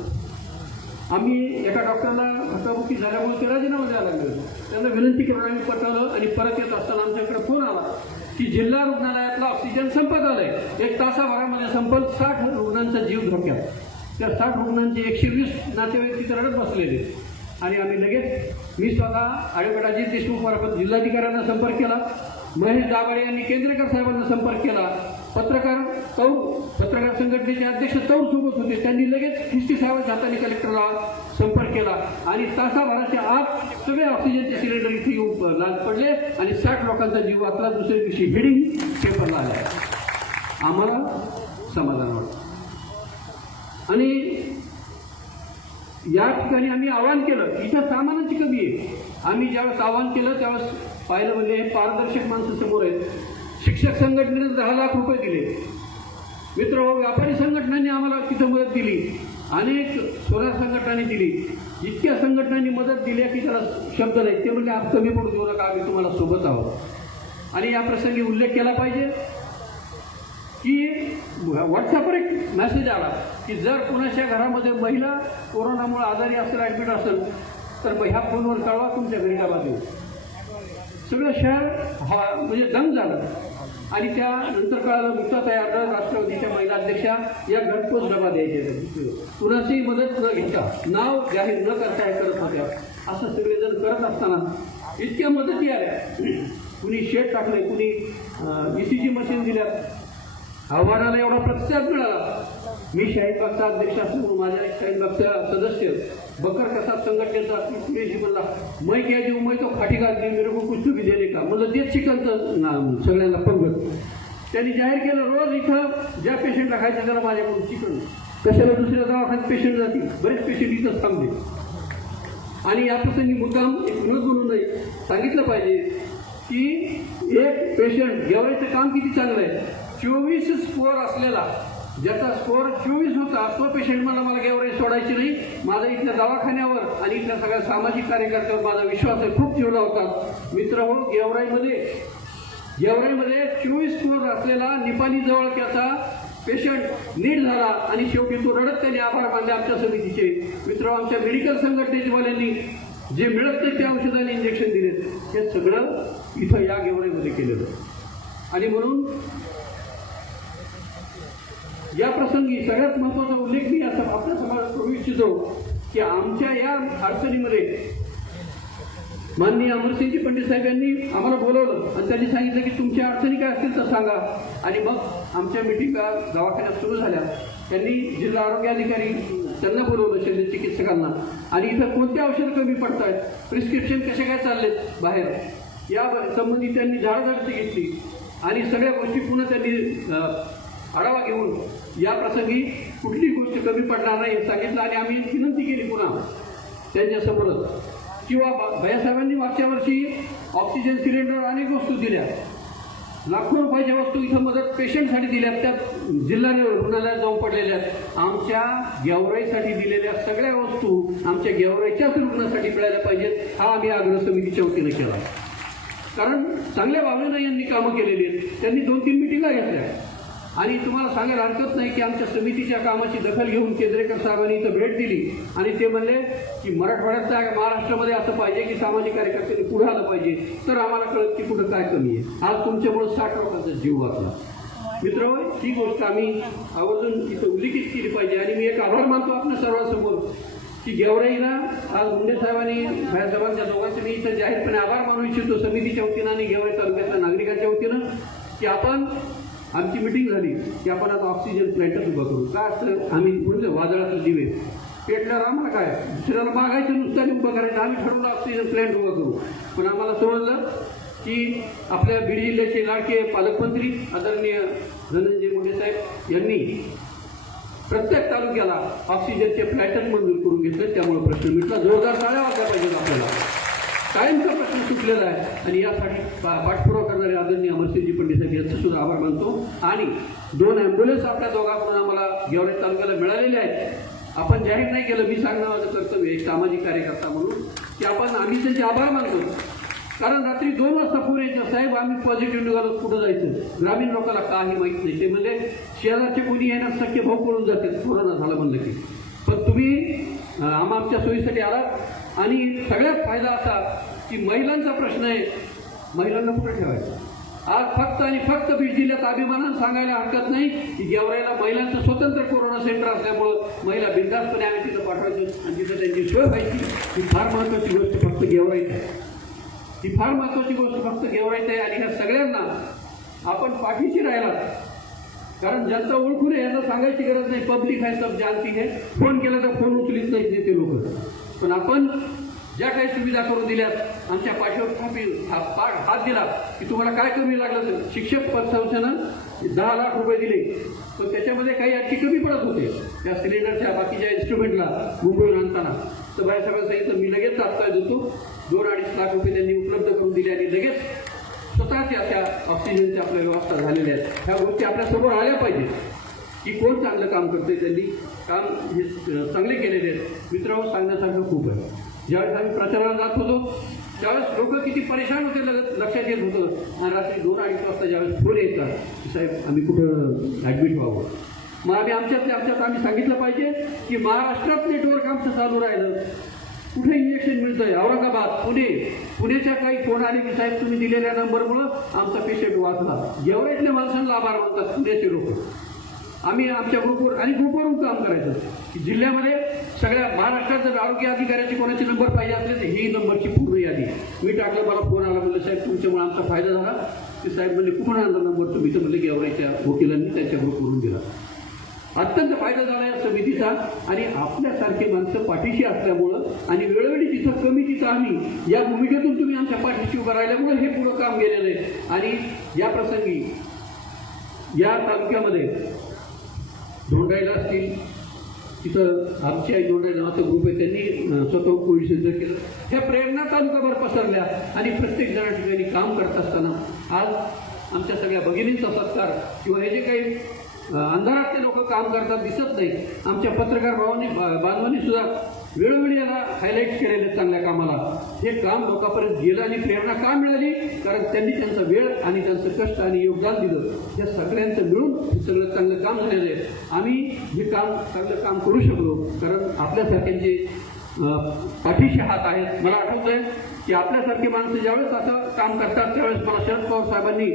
आम्ही एका डॉक्टरला हकामुकी झाल्यामुळे ते राजीनामा द्यायला लागले. त्यांना विनंती करून आम्ही पटवलं आणि परत येत असताना आमच्याकडे फोन आला की जिल्हा रुग्णालयातला ऑक्सिजन संपत आलंय, 1 तासाभरामध्ये संपल, 60 रुग्णांचा जीव धोक्यात. त्या 60 रुग्णांचे 120 नातेवाईक तिथे रडत बसलेले आणि आम्ही लगेच मी स्वतः ॲडव्होकेट अजित देशमुख मार्फत जिल्हाधिकाऱ्यांना संपर्क केला, महेश दाभाडे यांनी केंद्रेकर साहेबांना संपर्क केला, पत्रकार संघटनेचे अध्यक्ष तौर सोबत होते, त्यांनी लगेच खिस्ती साहेबांच्या हाताने कलेक्टरला संपर्क केला आणि तासाभराच्या आत सगळे ऑक्सिजनचे सिलेंडर इथे येऊन लाल पडले आणि 60 लोकांचा जीव वाचला. दुसऱ्या दिवशी हेडिंग पेपरला आल्या. आम्हाला समाधान वाटतं आणि या ठिकाणी आम्ही आवाहन केलं, इथं सामानाची कमी आहे. आम्ही ज्यावेळेस आवाहन केलं त्यावेळेस पाहिलं म्हणजे हे पारदर्शक माणसं समोर आहेत. शिक्षक संघटनेने 10 लाख रुपये दिले. मित्र, व्यापारी संघटनांनी आम्हाला तिथं मदत दिली, अनेक स्वराज्य संघटनांनी दिली. इतक्या संघटनांनी मदत दिली की त्याला शब्द नाही. ते म्हणजे आज कमी पडू देऊ नका, आम्ही तुम्हाला सोबत आहोत. आणि या प्रसंगी उल्लेख केला पाहिजे की व्हॉट्सअपवर एक मेसेज आला की जर कुणाच्या घरामध्ये महिला कोरोनामुळे आजारी असेल, ॲडमिट असेल तर ह्या फोनवर कळवा, तुमच्या घरी डबा देऊ. सगळं शहर म्हणजे दंग झालं आणि त्यानंतर कळालं मुक्ता तयार राष्ट्रवादीच्या महिला अध्यक्षा या घरपोच डबा द्यायचे, कुणाची मदत न घेता, नाव जाहीर न करता हे करत होत्या. असं सगळेजण करत असताना इतक्या मदती आल्या. कुणी शेड टाकले, कुणी ECG मशीन दिल्या. आव्हानाला एवढा प्रतिसाद मिळाला. मी शाहीबागचा अध्यक्ष असल्यामुळे माझ्या शाहीबागचा सदस्य बकर कसाब संघटनेचा म्हणला, मै क्या देऊ, मै तो फाटी घालते, मेरे को कुछ भी देणे का, म्हणजे तेच चिकनचं सगळ्यांना पंगत. त्यांनी जाहीर केलं रोज इथं ज्या पेशंटला खायचं त्याला माझ्याकडून चिकन. कशाला दुसऱ्या दवाखान्यात पेशंट जातील, बरेच पेशंट इथंच थांबले. आणि या प्रसंगी मुद्दाम एक नोंद म्हणून नाही सांगितलं पाहिजे की एक पेशंट गेवराईचं काम किती चांगलं आहे. 24 स्कोअर असलेला, ज्याचा स्कोअर 24 होता, तो पेशंट मला गेवराई सोडायची नाही. माझा इथल्या दवाखान्यावर आणि इथल्या सगळ्या सामाजिक कार्यकर्त्यावर माझा विश्वास आहे, खूप ठेवला होता. मित्र हो, गेवराईमध्ये 24 स्कोअर असलेला निपाणी जवळच्याचा पेशंट नीट झाला आणि शेवटी तो रडत त्यांनी आभार मानले आमच्या समितीचे. मित्र, आमच्या मेडिकल संघटनेवाल्यांनी जे मिळत नाही त्या औषधाने इंजेक्शन दिले, हे सगळं इथं या गेवराईमध्ये केलेलं. आणि म्हणून या प्रसंगी सगळ्यात महत्त्वाचा उल्लेख मी असं आपल्या समाजात करू इच्छितो की आमच्या या अडचणीमध्ये माननीय अमरसिंहजी पंडित साहेब यांनी आम्हाला बोलवलं आणि त्यांनी सांगितलं की तुमच्या अडचणी काय असतील तर सांगा. आणि मग आमच्या मिटिंगा दवाखान्यात सुरू झाल्या. त्यांनी जिल्हा आरोग्य अधिकारी त्यांना बोलवलं, शल्य चिकित्सकांना, आणि इथं कोणते औषधं कमी पडत आहेत, प्रिस्क्रिप्शन कसे काय चाललेत बाहेर, या संबंधी त्यांनी झाडाझडती घेतली आणि सगळ्या गोष्टी पुन्हा त्यांनी आढावा घेऊन या प्रसंगी कुठली गोष्ट कमी पडणार नाही हे सांगितलं. आणि आम्ही विनंती केली पुन्हा त्यांच्यासमोरच किंवा भैयासाहेबांनी मागच्या वर्षी ऑक्सिजन सिलेंडर अनेक वस्तू दिल्या. लाखो रुपयाच्या वस्तू इथं मदत पेशंटसाठी दिल्यात, त्या जिल्हा रुग्णालयात जाऊन पडलेल्या आहेत. आमच्या गेवराईसाठी दिलेल्या सगळ्या वस्तू आमच्या गेवराईच्याच रुग्णासाठी मिळायला पाहिजेत, हा आम्ही आग्रह समितीच्या वतीनं केला. कारण चांगल्या भावनेनं यांनी कामं केलेली आहेत. त्यांनी 2-3 मिटिंगा घेतल्या आणि तुम्हाला सांगायला हरकत नाही की आमच्या समितीच्या कामाची दखल घेऊन केंद्रेकर साहेबांनी इथं भेट दिली आणि ते म्हणले की मराठवाड्यात महाराष्ट्रामध्ये असं पाहिजे की सामाजिक कार्यकर्त्यांनी पुढे आलं पाहिजे, तर आम्हाला कळत की कुठं काय कमी आहे. आज तुमच्यामुळे 60 लोकांचा जीव वाचला. मित्र, ही गोष्ट आम्ही आवर्जून इथं उल्लेखित केली पाहिजे. आणि मी एक आभार मानतो आपल्या सर्वांसमोर की गेवराईला आज मुंडे साहेबांनी साहेबांच्या दोघांचे मी इथं जाहीरपणे आभार मानू इच्छितो, समितीच्या वतीनं आणि गेवराई तालुक्यातल्या नागरिकांच्या वतीनं, की आपण आमची मिटिंग झाली की आपण आता ऑक्सिजन प्लॅन्टच उभा करू. काय असतं, आम्ही म्हणलं वादळाचे दिवे पेटल्यावर आम्हाला काय दुसऱ्याला मागायचं, नुसतं उभं करायचं. आम्ही ठरवलं ऑक्सिजन प्लॅन्ट उभा करू. पण आम्हाला समजलं की आपल्या बीड जिल्ह्याचे लाडके पालकमंत्री आदरणीय धनंजय मुंडे साहेब यांनी प्रत्येक तालुक्याला ऑक्सिजनचे प्लॅटच मंजूर करून घेतले. त्यामुळे प्रश्न मिटला. जोरदार टाळ्या वाजल्या पाहिजेत. आपल्याला कायमचा प्रश्न सुटलेला आहे आणि यासाठी पाठपुरावा करणारे आदरणीय अमरसिंहजी पंडित साहेब यांचा सुद्धा आभार मानतो. आणि 2 ॲम्ब्युलन्स आपल्या दोघांकडून आम्हाला गेवराई तालुक्याला मिळालेले आहेत. आपण जाहीर नाही केलं, मी सांगणं माझं कर्तव्य एक सामाजिक कार्यकर्ता म्हणून की आम्ही त्यांचे आभार मानतो. कारण रात्री 2 वाजता फोन यायचा, साहेब आम्ही पॉझिटिव्ह निघालो, कुठं जायचं. ग्रामीण लोकांना काही माहीत नाही. ते म्हणजे शेजारचे कोणी येणार सख्खे भाऊ पडून जाते कोरोना झाला म्हणलं की. पण तुम्ही आमच्या सोयीसाठी आलात आणि सगळ्यात फायदा असा की महिलांचा प्रश्न आहे, महिलांना कुठं ठेवायचं. आज फक्त आणि फक्त बीड जिल्ह्यात अभिमानानं सांगायला हरकत नाही की गेवराईला महिलांचं स्वतंत्र कोरोना सेंटर असल्यामुळं महिला बिनधास्तपणे आम्ही तिथं पाठवायचं आणि तिथं त्यांची सोय व्हायची. ही फार महत्त्वाची गोष्ट फक्त गेवराईत आहे. ही फार महत्त्वाची गोष्ट फक्त गेवराईत आहे. आणि ह्या सगळ्यांना आपण पाठीशी राहिला. कारण ज्यांचा ओळखून आहे यांना सांगायची गरज नाही. पब्लिक आहे, सब जानती है. फोन केला तर फोन उचलीत नाही ते लोक. पण आपण ज्या काही सुविधा करून दिल्यात, आमच्या पाठीवर हात दिला की तुम्हाला काय कमी लागलं तर शिक्षक संस्थेनं 10 लाख रुपये दिले, तर त्याच्यामध्ये काही आणखी कमी पडत होते त्या सिलेंडरच्या बाकीच्या इन्स्ट्रुमेंटला मुंबईहून आणताना. तर बाहेर सांगितलं मी लगेच तात्काळ देतो. 2-2.5 लाख रुपये त्यांनी उपलब्ध करून दिले आणि लगेच स्वतःच्या त्या ऑक्सिजनच्या आपल्या व्यवस्था झालेल्या आहेत. ह्या गोष्टी आपल्यासमोर आल्या पाहिजेत की कोण चांगलं काम करतंय. त्यांनी काम हे चांगले केलेले आहेत. मित्रांनो, सांगण्यासारखं खूप आहे. ज्यावेळेस आम्ही प्रचाराला जात होतो त्यावेळेस लोक किती परेशान होते लक्षात येत होतं. आणि रात्री 2-2.5 वाजता ज्यावेळेस फोन यायचा की साहेब आम्ही कुठं ॲडमिट व्हावं. मग आमच्यात आम्ही सांगितलं पाहिजे की महाराष्ट्रात नेटवर्क आमचं चालू राहिलं. कुठे इंजेक्शन मिळतंय, औरंगाबाद, पुण्याच्या काही फोन आले की साहेब तुम्ही दिलेल्या नंबरमुळं आमचा पेशंट वाचला. गेवराईतल्या माणसांना आभार मानतात पुण्याचे लोक. आम्ही आमच्या ग्रुपवर आणि ग्रुपवरून काम करायचं की जिल्ह्यामध्ये सगळ्या महाराष्ट्रात जर आरोग्य अधिकाऱ्याचे कोणाचे नंबर पाहिजे असले तर ही नंबरची पूर्ण यादी मी टाकलं. मला फोन आला, म्हणलं साहेब तुमच्यामुळे आमचा फायदा झाला. ते साहेब म्हणले कुठून आणला नंबर तुम्ही? तर म्हणले गेवराईच्या वकिलांनी त्यांच्या ग्रुपवरून दिला. अत्यंत फायदा झाला या समितीचा. आणि आपल्यासारखे माणसं पाठीशी असल्यामुळं आणि वेळोवेळी जिथं कमी तिथं आम्ही या भूमिकेतून तुम्ही आमच्या पाठीशी उभं राहिल्यामुळे हे पुढं काम गेलेलं आहे. आणि या प्रसंगी या तालुक्यामध्ये धोंडाईला असतील, तिथं आमची आई धोंडाई नावाचा ग्रुप आहे, त्यांनी स्वतः कोविड सेंटर केलं. ह्या प्रेरणा तालुकाभर पसरल्या आणि प्रत्येक जणा ठिकाणी काम करत असताना आज आमच्या सगळ्या भगिनींचा सत्कार किंवा हे जे काही अंधारातले लोक काम करतात दिसत नाही, आमच्या पत्रकार बांधवांनी सुद्धा वेळोवेळी याला हायलाईट केलेले चांगल्या कामाला. हे काम लोकांपर्यंत गेलं आणि प्रेरणा का मिळाली? कारण त्यांनी त्यांचा वेळ आणि त्यांचं कष्ट आणि योगदान दिलं. या सगळ्यांचं मिळून हे सगळं चांगलं काम झालेलं आहे. आम्ही हे काम चांगलं काम करू शकलो कारण आपल्यासारख्यांचे पाठीशी हात आहेत. मला आठवत आहे की आपल्यासारखे माणसं ज्यावेळेस असं काम करतात त्यावेळेस मला शरद पवार साहेबांनी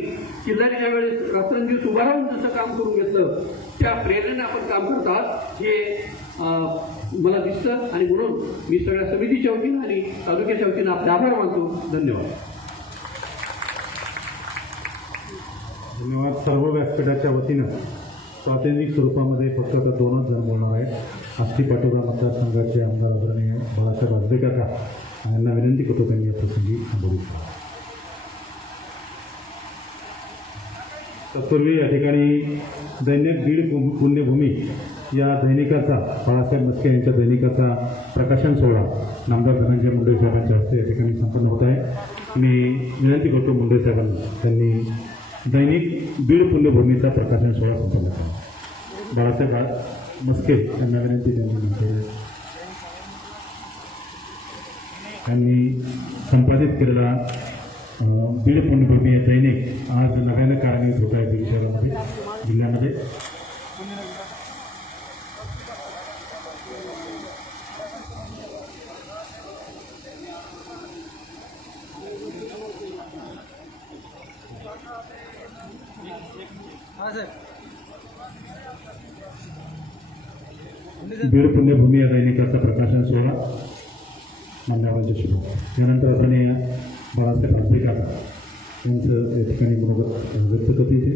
किल्लारीच्या वेळेस रात्रंदिवस उभा राहून जसं काम करून घेतलं त्या प्रेरणेने आपण काम करत आहात हे मला दिसतं. आणि म्हणून मी सगळ्या समितीच्या वतीनं आणि तालुक्याच्या वतीनं आपले आभार मानतो. धन्यवाद. धन्यवाद. सर्व व्यासपीठाच्या वतीनं प्रातिनिधिक स्वरूपामध्ये फक्त आता 2च जण बोलणार आहेत. आष्टी पाटोदा मतदारसंघाचे आमदार आदरणीय बाळासाहेब आजबेकाका यांना विनंती करतो त्यांनी या प्रसंगी बोलू. तत्पूर्वी या ठिकाणी दैनिक बीड पुण्यभूमी या दैनिकाचा बाळासाहेब मस्के यांच्या दैनिकाचा प्रकाशन सोहळा नामदार धनंजय मुंडे साहेबांच्या हस्ते या ठिकाणी संपन्न होत आहे. मी विनंती करतो मुंडे साहेबांना त्यांनी दैनिक बीड पुण्यभूमीचा प्रकाशन सोहळा संपन्न झाला. बाळासाहेब मस्के यांना विनंती त्यांनी संपादित केलेला बीड पुण्यभूमी हे दैनिक आज नव्यानं कार्यान्वित होत आहे बीड शहरामध्ये, जिल्ह्यामध्ये. हा साहेब. बीड पुण्यभूमी या दैनिकाचा प्रकाशन सोहळा मान्यवरांच्या शुभ. यानंतर आपण बाळासाहेब हासबे काका यांचं या ठिकाणी मनोगत व्यक्त करते इथे.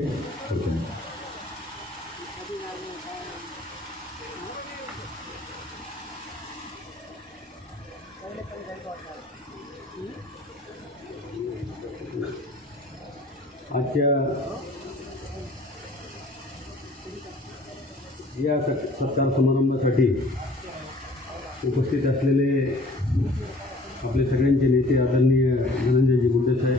आजच्या या सत्कार समारंभासाठी उपस्थित असलेले आपले सगळ्यांचे नेते आदरणीय धनंजयजी मुंडे साहेब,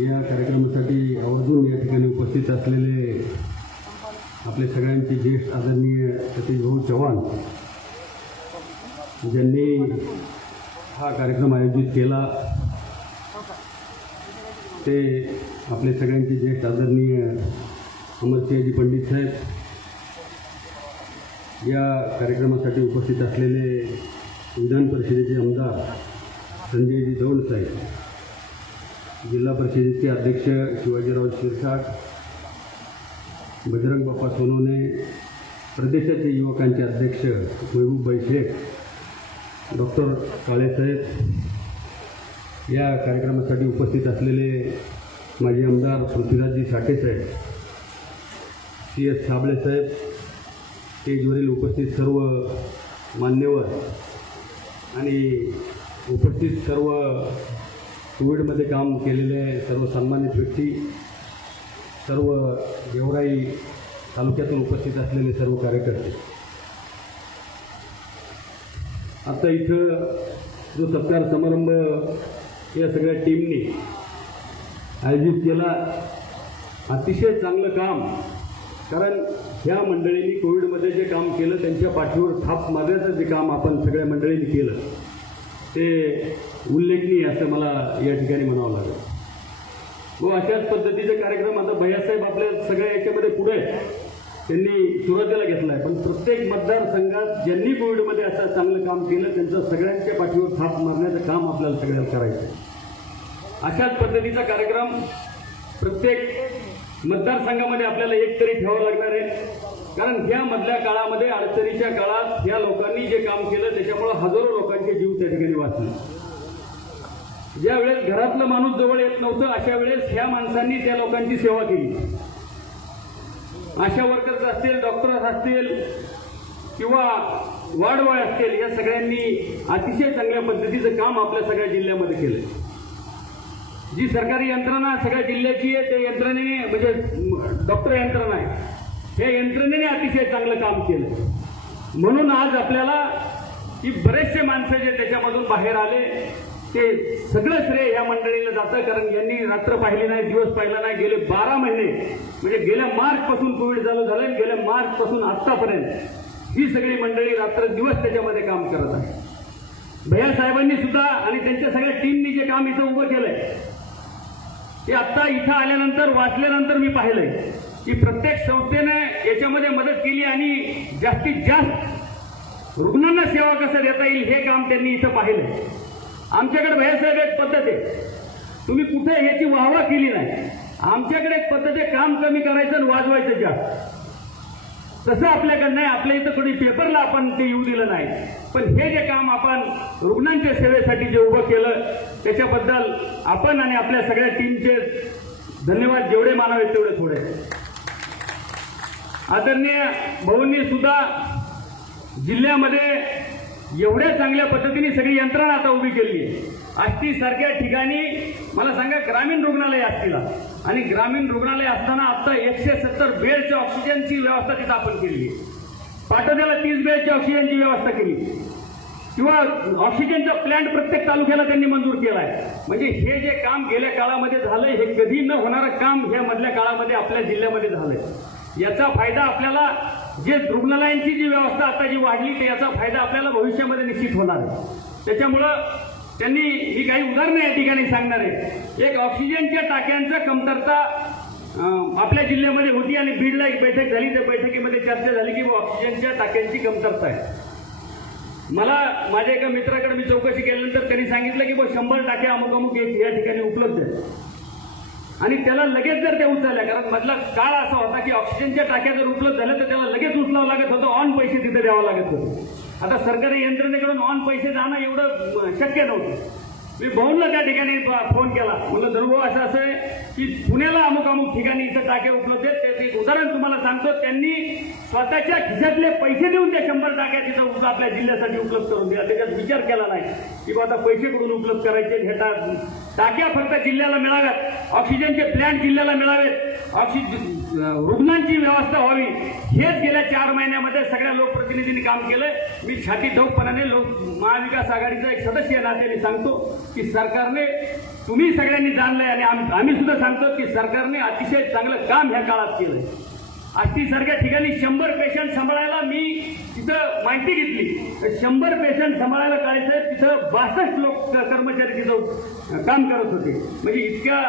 या कार्यक्रमासाठी आवर्जून या ठिकाणी उपस्थित असलेले आपले सगळ्यांचे ज्येष्ठ आदरणीय सतीश भाऊ चव्हाण, ज्यांनी हा कार्यक्रम आयोजित केला, ते आपले सगळ्यांचे ज्येष्ठ आदरणीय अमरसिंहजी पंडित साहेब, या कार्यक्रमासाठी उपस्थित असलेले विधान परिषदेचे आमदार संजयजी दौंड साहेब, जिल्हा परिषदेचे अध्यक्ष शिवाजीराव शिरसाट, बजरंग बाप्पा सोनवणे, प्रदेशाचे युवकांचे अध्यक्ष महबूबबाई शेख, डॉक्टर काळेसाहेब, या कार्यक्रमासाठी उपस्थित असलेले माजी आमदार पृथ्वीराजजी साठेसाहेब, CS साबळेसाहेब, स्टेजवरील उपस्थित सर्व मान्यवर आणि उपस्थित सर्व कोविडमध्ये काम केलेले सर्व सन्मानित व्यक्ती, सर्व गेवराई तालुक्यातून उपस्थित असलेले सर्व कार्यकर्ते. आता इथं जो सत्कार समारंभ या सगळ्या टीमनी आयोजित केला, अतिशय चांगलं काम. कारण ह्या मंडळींनी कोविडमध्ये जे काम केलं, त्यांच्या पाठीवर थाप मारण्याचं जे काम आपण सगळ्या मंडळींनी केलं, ते उल्लेखनीय असं मला या ठिकाणी म्हणावं लागेल. व अशाच पद्धतीचे कार्यक्रम आता भैयासाहेब आपल्या सगळ्या याच्यामध्ये पुढे त्यांनी सुरुवातीला घेतला आहे, पण प्रत्येक मतदारसंघात ज्यांनी कोविडमध्ये असं चांगलं काम केलं, त्यांचं सगळ्यांच्या पाठीवर थाप मारण्याचं काम आपल्याला सगळ्याला करायचं आहे. अशाच पद्धतीचा कार्यक्रम प्रत्येक मतदारसंघामध्ये आपल्याला एक तरी ठेवावं लागणार आहे. कारण ह्या मधल्या काळामध्ये, अडचणीच्या काळात ह्या लोकांनी जे काम केलं, त्याच्यामुळं हजारो लोकांचे जीव त्या ठिकाणी वाचले. ज्या वेळेस घरातलं माणूस जवळ येत नव्हतं, अशा वेळेस ह्या माणसांनी त्या लोकांची सेवा केली. आशा वर्कर्स असतील, डॉक्टर्स असतील किंवा वार्ड बॉय असतील, या सगळ्यांनी अतिशय चांगल्या पद्धतीचं काम आपल्या सगळ्या जिल्ह्यामध्ये केलं. जी सरकारी यंत्रणा सगळ्या जिल्ह्याची आहे, त्या यंत्रणेने, म्हणजे डॉक्टर यंत्रणा आहे, या यंत्रणेने अतिशय चांगलं काम केलं. म्हणून आज आपल्याला की बरेचसे माणसं जे त्याच्यामधून बाहेर आले, ते सगळं श्रेय या मंडळीला जातं. कारण यांनी रात्र पाहिली नाही, दिवस पाहिला नाही, गेले 12 महिने, म्हणजे गेल्या मार्चपासून कोविड चालू झालं, गेल्या मार्चपासून आत्तापर्यंत ही सगळी मंडळी रात्र दिवस त्याच्यामध्ये काम करत आहे. भैया साहेबांनी सुद्धा आणि त्यांच्या सगळ्या टीमनी जे काम इथं उभं केलंय, ते आत्ता इथं आल्यानंतर, वाचल्यानंतर मी पाहिलंय की प्रत्येक संस्थेने याच्यामध्ये मदत केली आणि जास्तीत जास्त रुग्णांना सेवा कसं देता येईल हे काम त्यांनी इथं पाहिलंय. आमच्याकडे भैयासाहेब एक पद्धत आहे, तुम्ही कुठे याची वाहवा केली नाही. आमच्याकडे एक पद्धत आहे, काम कमी करायचं आणि वाजवायचं जास्त. तसं आपल्याकडे नाही. आपल्या इथं कोणी पेपरला आपण ते येऊ दिलं नाही, पण हे जे काम आपण रुग्णांच्या सेवेसाठी जे उभं केलं, त्याच्याबद्दल आपण आणि आपल्या सगळ्या टीमचे धन्यवाद जेवढे मानावेत तेवढे थोडे. आदरणीय भाऊंनी सुद्धा जिल्ह्यामध्ये एवढ्या चांगल्या पद्धतीने सगळी यंत्रणा आता उभी केली आहे. आष्टी सारख्या ठिकाणी मला सांगा, ग्रामीण रुग्णालय आष्टीला, आणि ग्रामीण रुग्णालय असताना आता 170 बेडच्या ऑक्सिजनची व्यवस्था तिथं आपण केली आहे. पाटोद्याला 30 बेडची ऑक्सिजनची व्यवस्था केली. किंवा ऑक्सिजनचा प्लॅन्ट प्रत्येक तालुक्याला त्यांनी मंजूर केला आहे. म्हणजे हे जे काम गेल्या काळामध्ये झालंय हे कधी न होणारं काम ह्या मधल्या काळामध्ये आपल्या जिल्ह्यामध्ये झालंय. याचा फायदा आपल्याला जे रुग्णालयांची जी व्यवस्था आता जी वाढली तर याचा फायदा आपल्याला भविष्यामध्ये निश्चित होणार आहे. त्याच्यामुळं त्यांनी ही काही उदाहरणं या ठिकाणी सांगणार आहे. एक ऑक्सिजनच्या टाक्यांचा कमतरता आपल्या जिल्ह्यामध्ये होती आणि बीडला एक बैठक झाली. त्या बैठकीमध्ये चर्चा झाली की ऑक्सिजनच्या टाक्यांची कमतरता आहे. मला माझ्या एका मित्राकडे मी चौकशी केल्यानंतर त्यांनी सांगितलं की 100 टाक्या अमुक अमुक या ठिकाणी उपलब्ध आहेत आणि त्याला लगेच जर त्या उचलल्या, कारण मधला काळ असा होता की ऑक्सिजनच्या टाक्या जर उपलब्ध झाल्या तर त्याला लगेच उचलावं लागत होतं, ऑन पैसे तिथे द्यावं लागत होते. आता सरकारी यंत्रणेकडून ऑन पैसे जाणं एवढं शक्य नव्हतं. मी भाऊंना त्या ठिकाणी फोन केला, म्हणलं धनुभाऊ असं असं आहे की पुण्याला अमुक अमुक ठिकाणी इथं टाक्या उपलब्ध आहेत. त्याचं एक उदाहरण तुम्हाला सांगतो. त्यांनी स्वतःच्या खिशातले पैसे देऊन त्या 100 टाक्या तिथं आपल्या जिल्ह्यासाठी उपलब्ध करून दिल्या. त्याच्यात विचार केला नाही की बाबा पैसे कुठून उपलब्ध करायचे. हे टाक्या फक्त जिल्ह्याला मिळाव्यात, ऑक्सिजनचे प्लॅन्ट जिल्ह्याला मिळावेत, रुग्णांची व्यवस्था व्हावी, हेच गेल्या 4 महिन्यामध्ये सगळ्या लोकप्रतिनिधींनी काम केलंय. मी छाती ठोकपणाने महाविकास आघाडीचा एक सदस्य या नात्याने सांगतो की सरकारने, तुम्ही सगळ्यांनी जाणलंय आणि आम्ही सुद्धा सांगतो की सरकारने अतिशय चांगलं काम ह्या काळात केलंय. आष्टीसारख्या ठिकाणी 100 पेशंट सांभाळायला मी तिथं माहिती घेतली तर 100 पेशंट सांभाळायला कळायचं तिथं 62 लोक कर्मचारी तिथं काम करत होते. म्हणजे इतक्या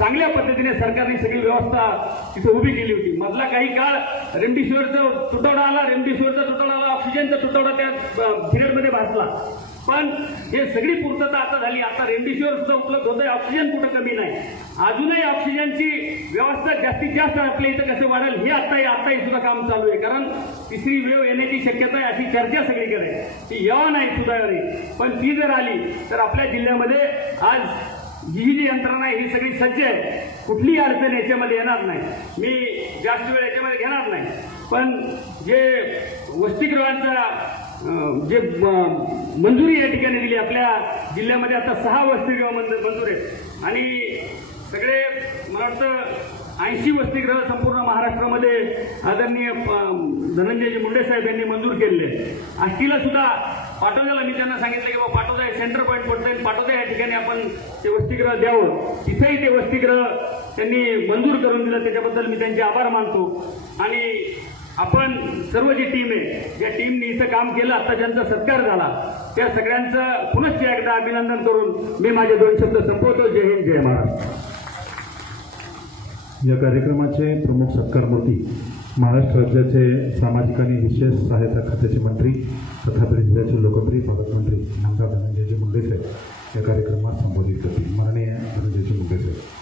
चांगल्या पद्धतीने सरकारने सगळी व्यवस्था तिथं उभी केली होती. मधला काही काळ रेमडेसिवीरचा तुटवडा आला, ऑक्सिजनचा तुटवडा त्या पिरियडमध्ये भासला. पण हे सगळी पूर्तता आता झाली. आता रेमडेसिवीर सुद्धा उपलब्ध होतंय, ऑक्सिजन कुठं कमी नाही. अजूनही ऑक्सिजनची व्यवस्था जास्तीत जास्त आपल्या इथं कसं वाढेल हे आताही सुद्धा काम चालू आहे. कारण तिसरी वेव येण्याची शक्यता आहे अशी चर्चा सगळीकडे आहे. ती यावं नाही सुदैवाने, पण ती जर आली तर आपल्या जिल्ह्यामध्ये आज ही जी यंत्रणा आहे ही सगळी सज्ज आहे. कुठलीही अडचण याच्यामध्ये येणार नाही. मी जास्त वेळ याच्यामध्ये घेणार नाही. पण जे वसतिगृहांचा जे मंजुरी या ठिकाणी दिली आपल्या जिल्ह्यामध्ये, आता 6 वसतिगृह मंजूर आहेत आणि सगळे मला वाटतं 80 वसतिगृह संपूर्ण महाराष्ट्रामध्ये आदरणीय धनंजयजी मुंडे साहेब यांनी मंजूर केलेले. आष्टीला सुद्धा पाटोद्याला मी त्यांना सांगितलं की बाबा पाटोदा एक सेंटर पॉईंट पडतं, पाटोदा या ठिकाणी आपण ते वसतिगृह द्यावं. तिथेही ते वसतिगृह त्यांनी मंजूर करून दिलं. त्याच्याबद्दल मी त्यांचे आभार मानतो. आणि आपण सर्व जी टीम आहे, या टीमने इथं काम केलं, आता ज्यांचा सत्कार झाला त्या सगळ्यांचं पुनश्च एकदा अभिनंदन करून मी माझे 2 शब्द संपवतो. जय हिंद, जय महाराष्ट्र. या कार्यक्रमाचे प्रमुख सत्कारमूर्ती महाराष्ट्र राज्याचे सामाजिक आणि विशेष सहायता खात्याचे मंत्री तथा बीड जिल्ह्याचे लोकप्रिय पालकमंत्री नामदार धनंजयजी मुंडे साहेब या कार्यक्रमात संबोधित करतील. माननीय धनंजयजी मुंडे साहेब.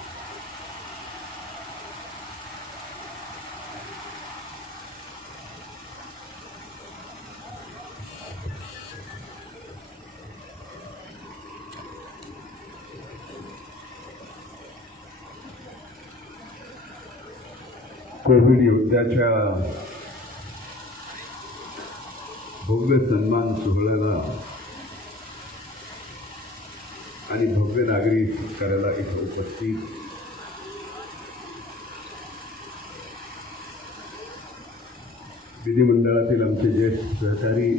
कोविड योद्ध्याच्या भव्य सन्मान सोहळ्याला आणि भव्य नागरी सत्काराला इथं उपस्थित विधिमंडळातील आमचे ज्येष्ठ सहकारी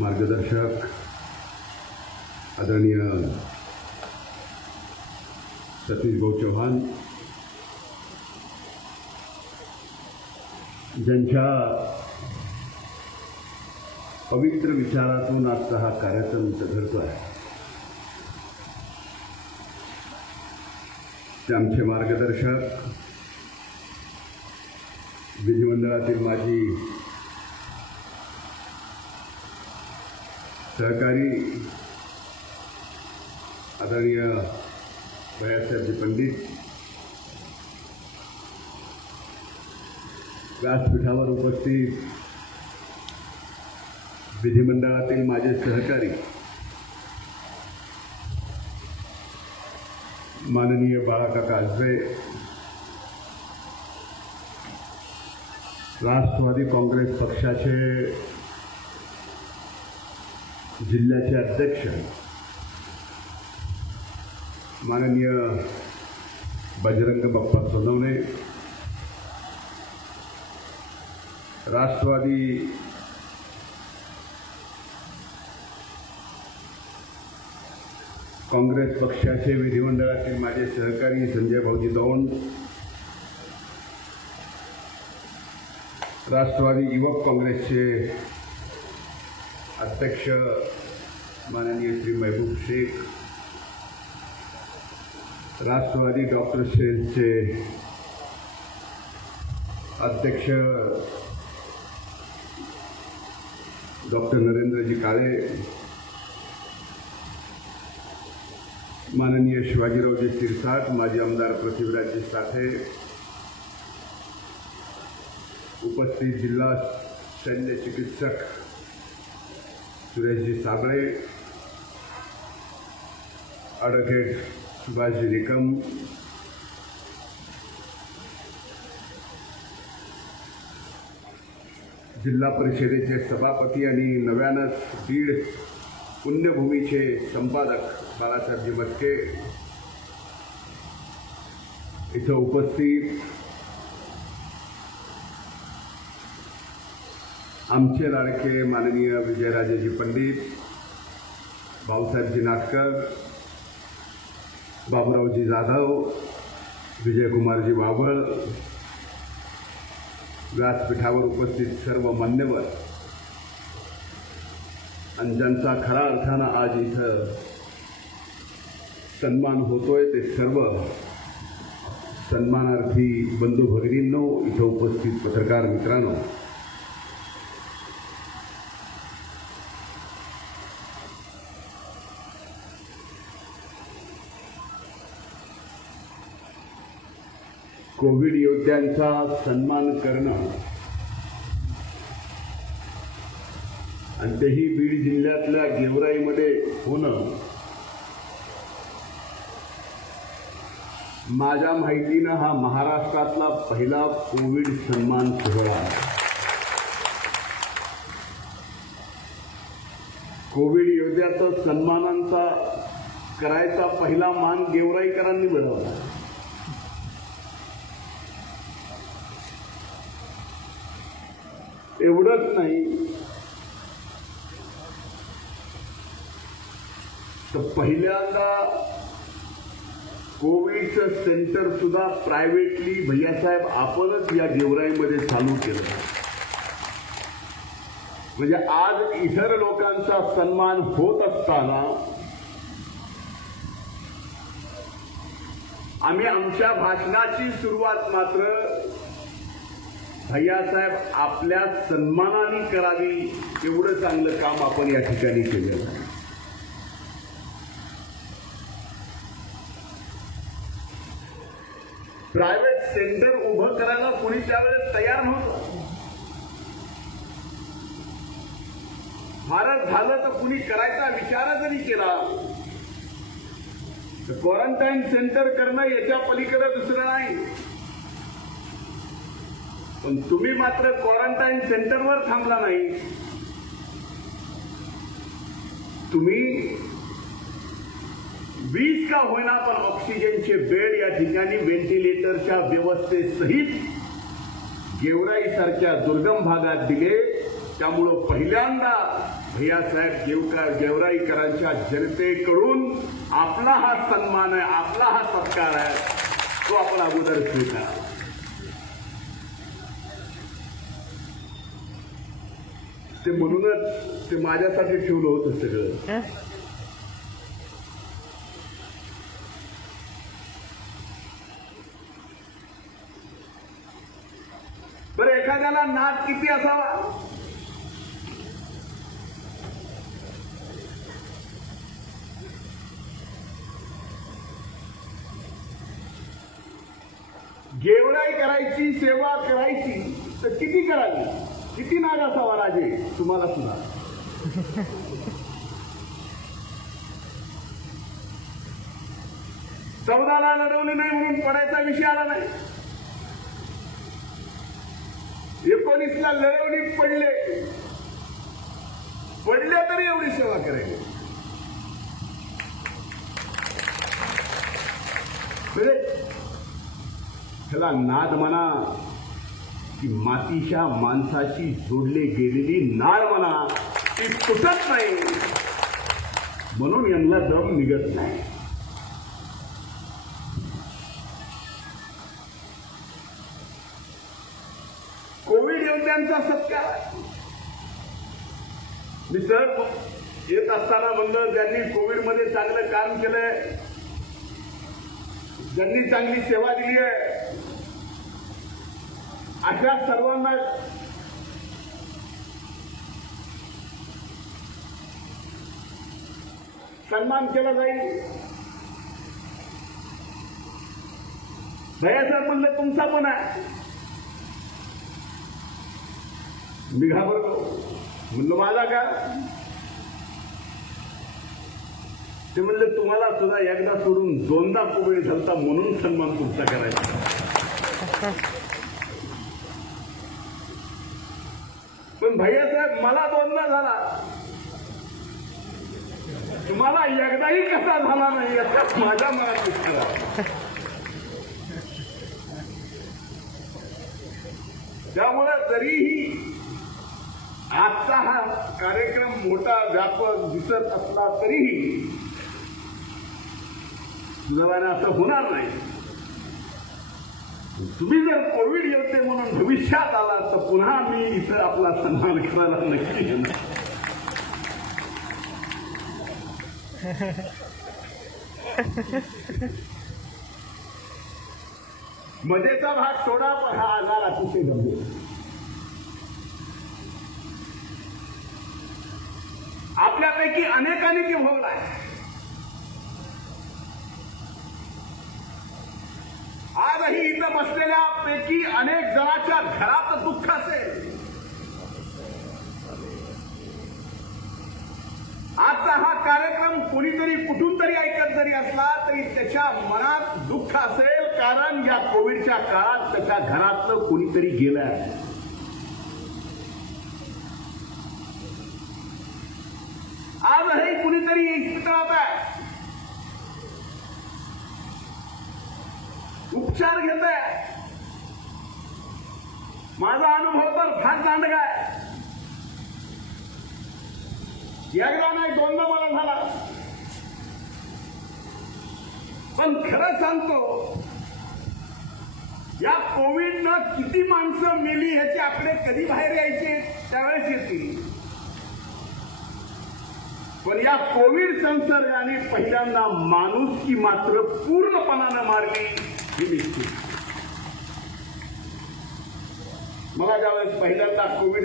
मार्गदर्शक आदरणीय सतीश भाऊ चव्हाण, ज्यांच्या पवित्र विचारातून आजचा हा कार्यक्रम घडतो आहे, ते आमचे मार्गदर्शक विधिमंडळातील माजी सहकारी आदरणीय भैयासाहेबजी पंडित, व्यासपीठावर उपस्थित विधिमंडळातील माझे सहकारी माननीय बाळाकाका आजबे, राष्ट्रवादी काँग्रेस पक्षाचे जिल्ह्याचे अध्यक्ष माननीय बजरंग बाप्पा सोनवणे, राष्ट्रवादी काँग्रेस पक्षाचे विधिमंडळातील माझे सहकारी संजय भाऊजी दौंड, राष्ट्रवादी युवक काँग्रेसचे अध्यक्ष माननीय श्री महबूब शेख, राष्ट्रवादी डॉक्टर सेलचे अध्यक्ष डॉक्टर नरेंद्रजी काळे, माननीय शिवाजीरावजी शिरसाट, माजी आमदार पृथ्वीराजजी साठे, उपस्थित जिल्हा शल्य चिकित्सक सुरेशजी साबळे, ॲडव्होकेट सुभाषजी निकम, जिल्हा परिषदेचे सभापती आणि नव्यानंच बीड पुण्यभूमीचे संपादक बाळासाहेबजी मस्के, इथं उपस्थित आमचे लाडके माननीय विजयराजेजी पंडित, भाऊसाहेबजी नाटकर, बाबूरावजी जाधव, विजयकुमारजी बाबळ, व्यासपीठावर उपस्थित सर्व मान्यवर आणि ज्यांचा खऱ्या अर्थानं आज इथं सन्मान होतोय ते सर्व सन्मानार्थी बंधू भगिनींनो, इथं उपस्थित पत्रकार मित्रांनो, कोविड योद्ध्यांचा सन्मान करणं आणि तेही बीड जिल्ह्यातल्या गेवराईमध्ये होणं माझ्या माहितीनं हा महाराष्ट्रातला पहिला कोविड सन्मान सोहळा आहे. कोविड योद्ध्याचा सन्मानांचा करायचा पहिला मान गेवराईकरांनी मिळवला. एवढंच नाही तर पहिल्यांदा कोविडचं सेंटर सुद्धा प्रायव्हेटली भैयासाहेब आपणच या गेवराईमध्ये चालू केलं. म्हणजे आज इतर लोकांचा सन्मान होत असताना आम्ही आमच्या भाषणाची सुरुवात मात्र भैयासाहेब आपल्या सन्मानाने करावी एवढं चांगलं काम आपण या ठिकाणी केलं. प्रायव्हेट सेंटर उभं करायला कोणी त्यावेळेस तयार नव्हतं. फारच झालं तर कुणी करायचा विचार जरी केला तर क्वारंटाईन सेंटर करणं याच्या पलीकडे दुसरं नाही. पण तुम्ही मात्र क्वारंटाईन सेंटरवर थांबला नाही. तुम्ही 20 का होईना पण ऑक्सिजनचे बेड या ठिकाणी व्हेंटिलेटरच्या व्यवस्थेसहित गेवराई सारख्या दुर्गम भागात दिले. त्यामुळं पहिल्यांदा भैयासाहेब गेवराईकरांच्या जनतेकडून आपला हा सन्मान आहे, आपला हा सत्कार आहे, तो आपण अगोदर स्वीकार. ते म्हणूनच ते माझ्यासाठी ठेवलं होतं सगळं. बरं, एखाद्याला नाद किती असावा? गेवराई करायची, सेवा करायची तर किती करावी? किती नाद असावा राजे तुम्हाला सुद्धा? चौदाला लढवले नाही म्हणून पडायचा विषय आला नाही. 19ला लढवली, पडले तरी एवढी सेवा करायची. म्हणजे त्याला नाद म्हणा की मातीच्या माणसाशी जोडले गेलेली नाळ म्हणा, ती तुटत नाही. म्हणून यांना दम निघत नाही. कोविड योद्ध्यांचा सत्कार. मी सहज येत असताना म्हणलं, ज्यांनी कोविडमध्ये चांगलं काम केलंय, ज्यांनी चांगली सेवा दिली आहे, अशा सर्वांना सन्मान केला जाईल. भैयासाहेब म्हणलं तुमचा पण आहे. मी घाबरलो, म्हणलं माझा का? ते म्हणले तुम्हाला सुद्धा एकदा सोडून दोनदा कोविड झालता म्हणून सन्मान तुमचा करायचा. पण भैयासाहेब मला दोनदा झाला, तुम्हाला एकदाही कसा झाला नाही याच्यात माझ्या मनात विचार आहे. त्यामुळे जरीही आजचा हा कार्यक्रम मोठा व्यापक दिसत असला तरीही सुदैवाने असं होणार नाही. तुम्ही जर कोविड योद्धे म्हणून भविष्यात आला तर पुन्हा मी इथं आपला सन्मान करायला नक्की येणार. मजेचा भाग सोडा, पण हा आजार अतिशय गंभीर. आपल्यापैकी अनेकांनी ती भोगलाय. आजही इथं बसलेल्या पैकी अनेक जणांच्या घरात दुःख असेल. आजचा हा कार्यक्रम कोणीतरी कुठून तरी ऐकत जरी असला तरी त्याच्या मनात दुःख असेल, कारण या कोविडच्या काळात त्याच्या घरातलं कोणीतरी गेलंय. आजही कुणीतरी इस्पितळात आहे, उपचार घेत आहे. माझा अनुभव तर फार दांडगा आहे. एकदा नाही दोनदा मला झाला. पण खरं सांगतो, या कोविडनं किती माणसं मेली ह्याचे आकडे कधी बाहेर यायचे त्यावेळेस येतील. पण या कोविड संसर्गाने पहिल्यांदा माणुसकी मात्र पूर्णपणानं मारली ही निश्चित. मला ज्यावेळेस पहिल्यांदा कोविड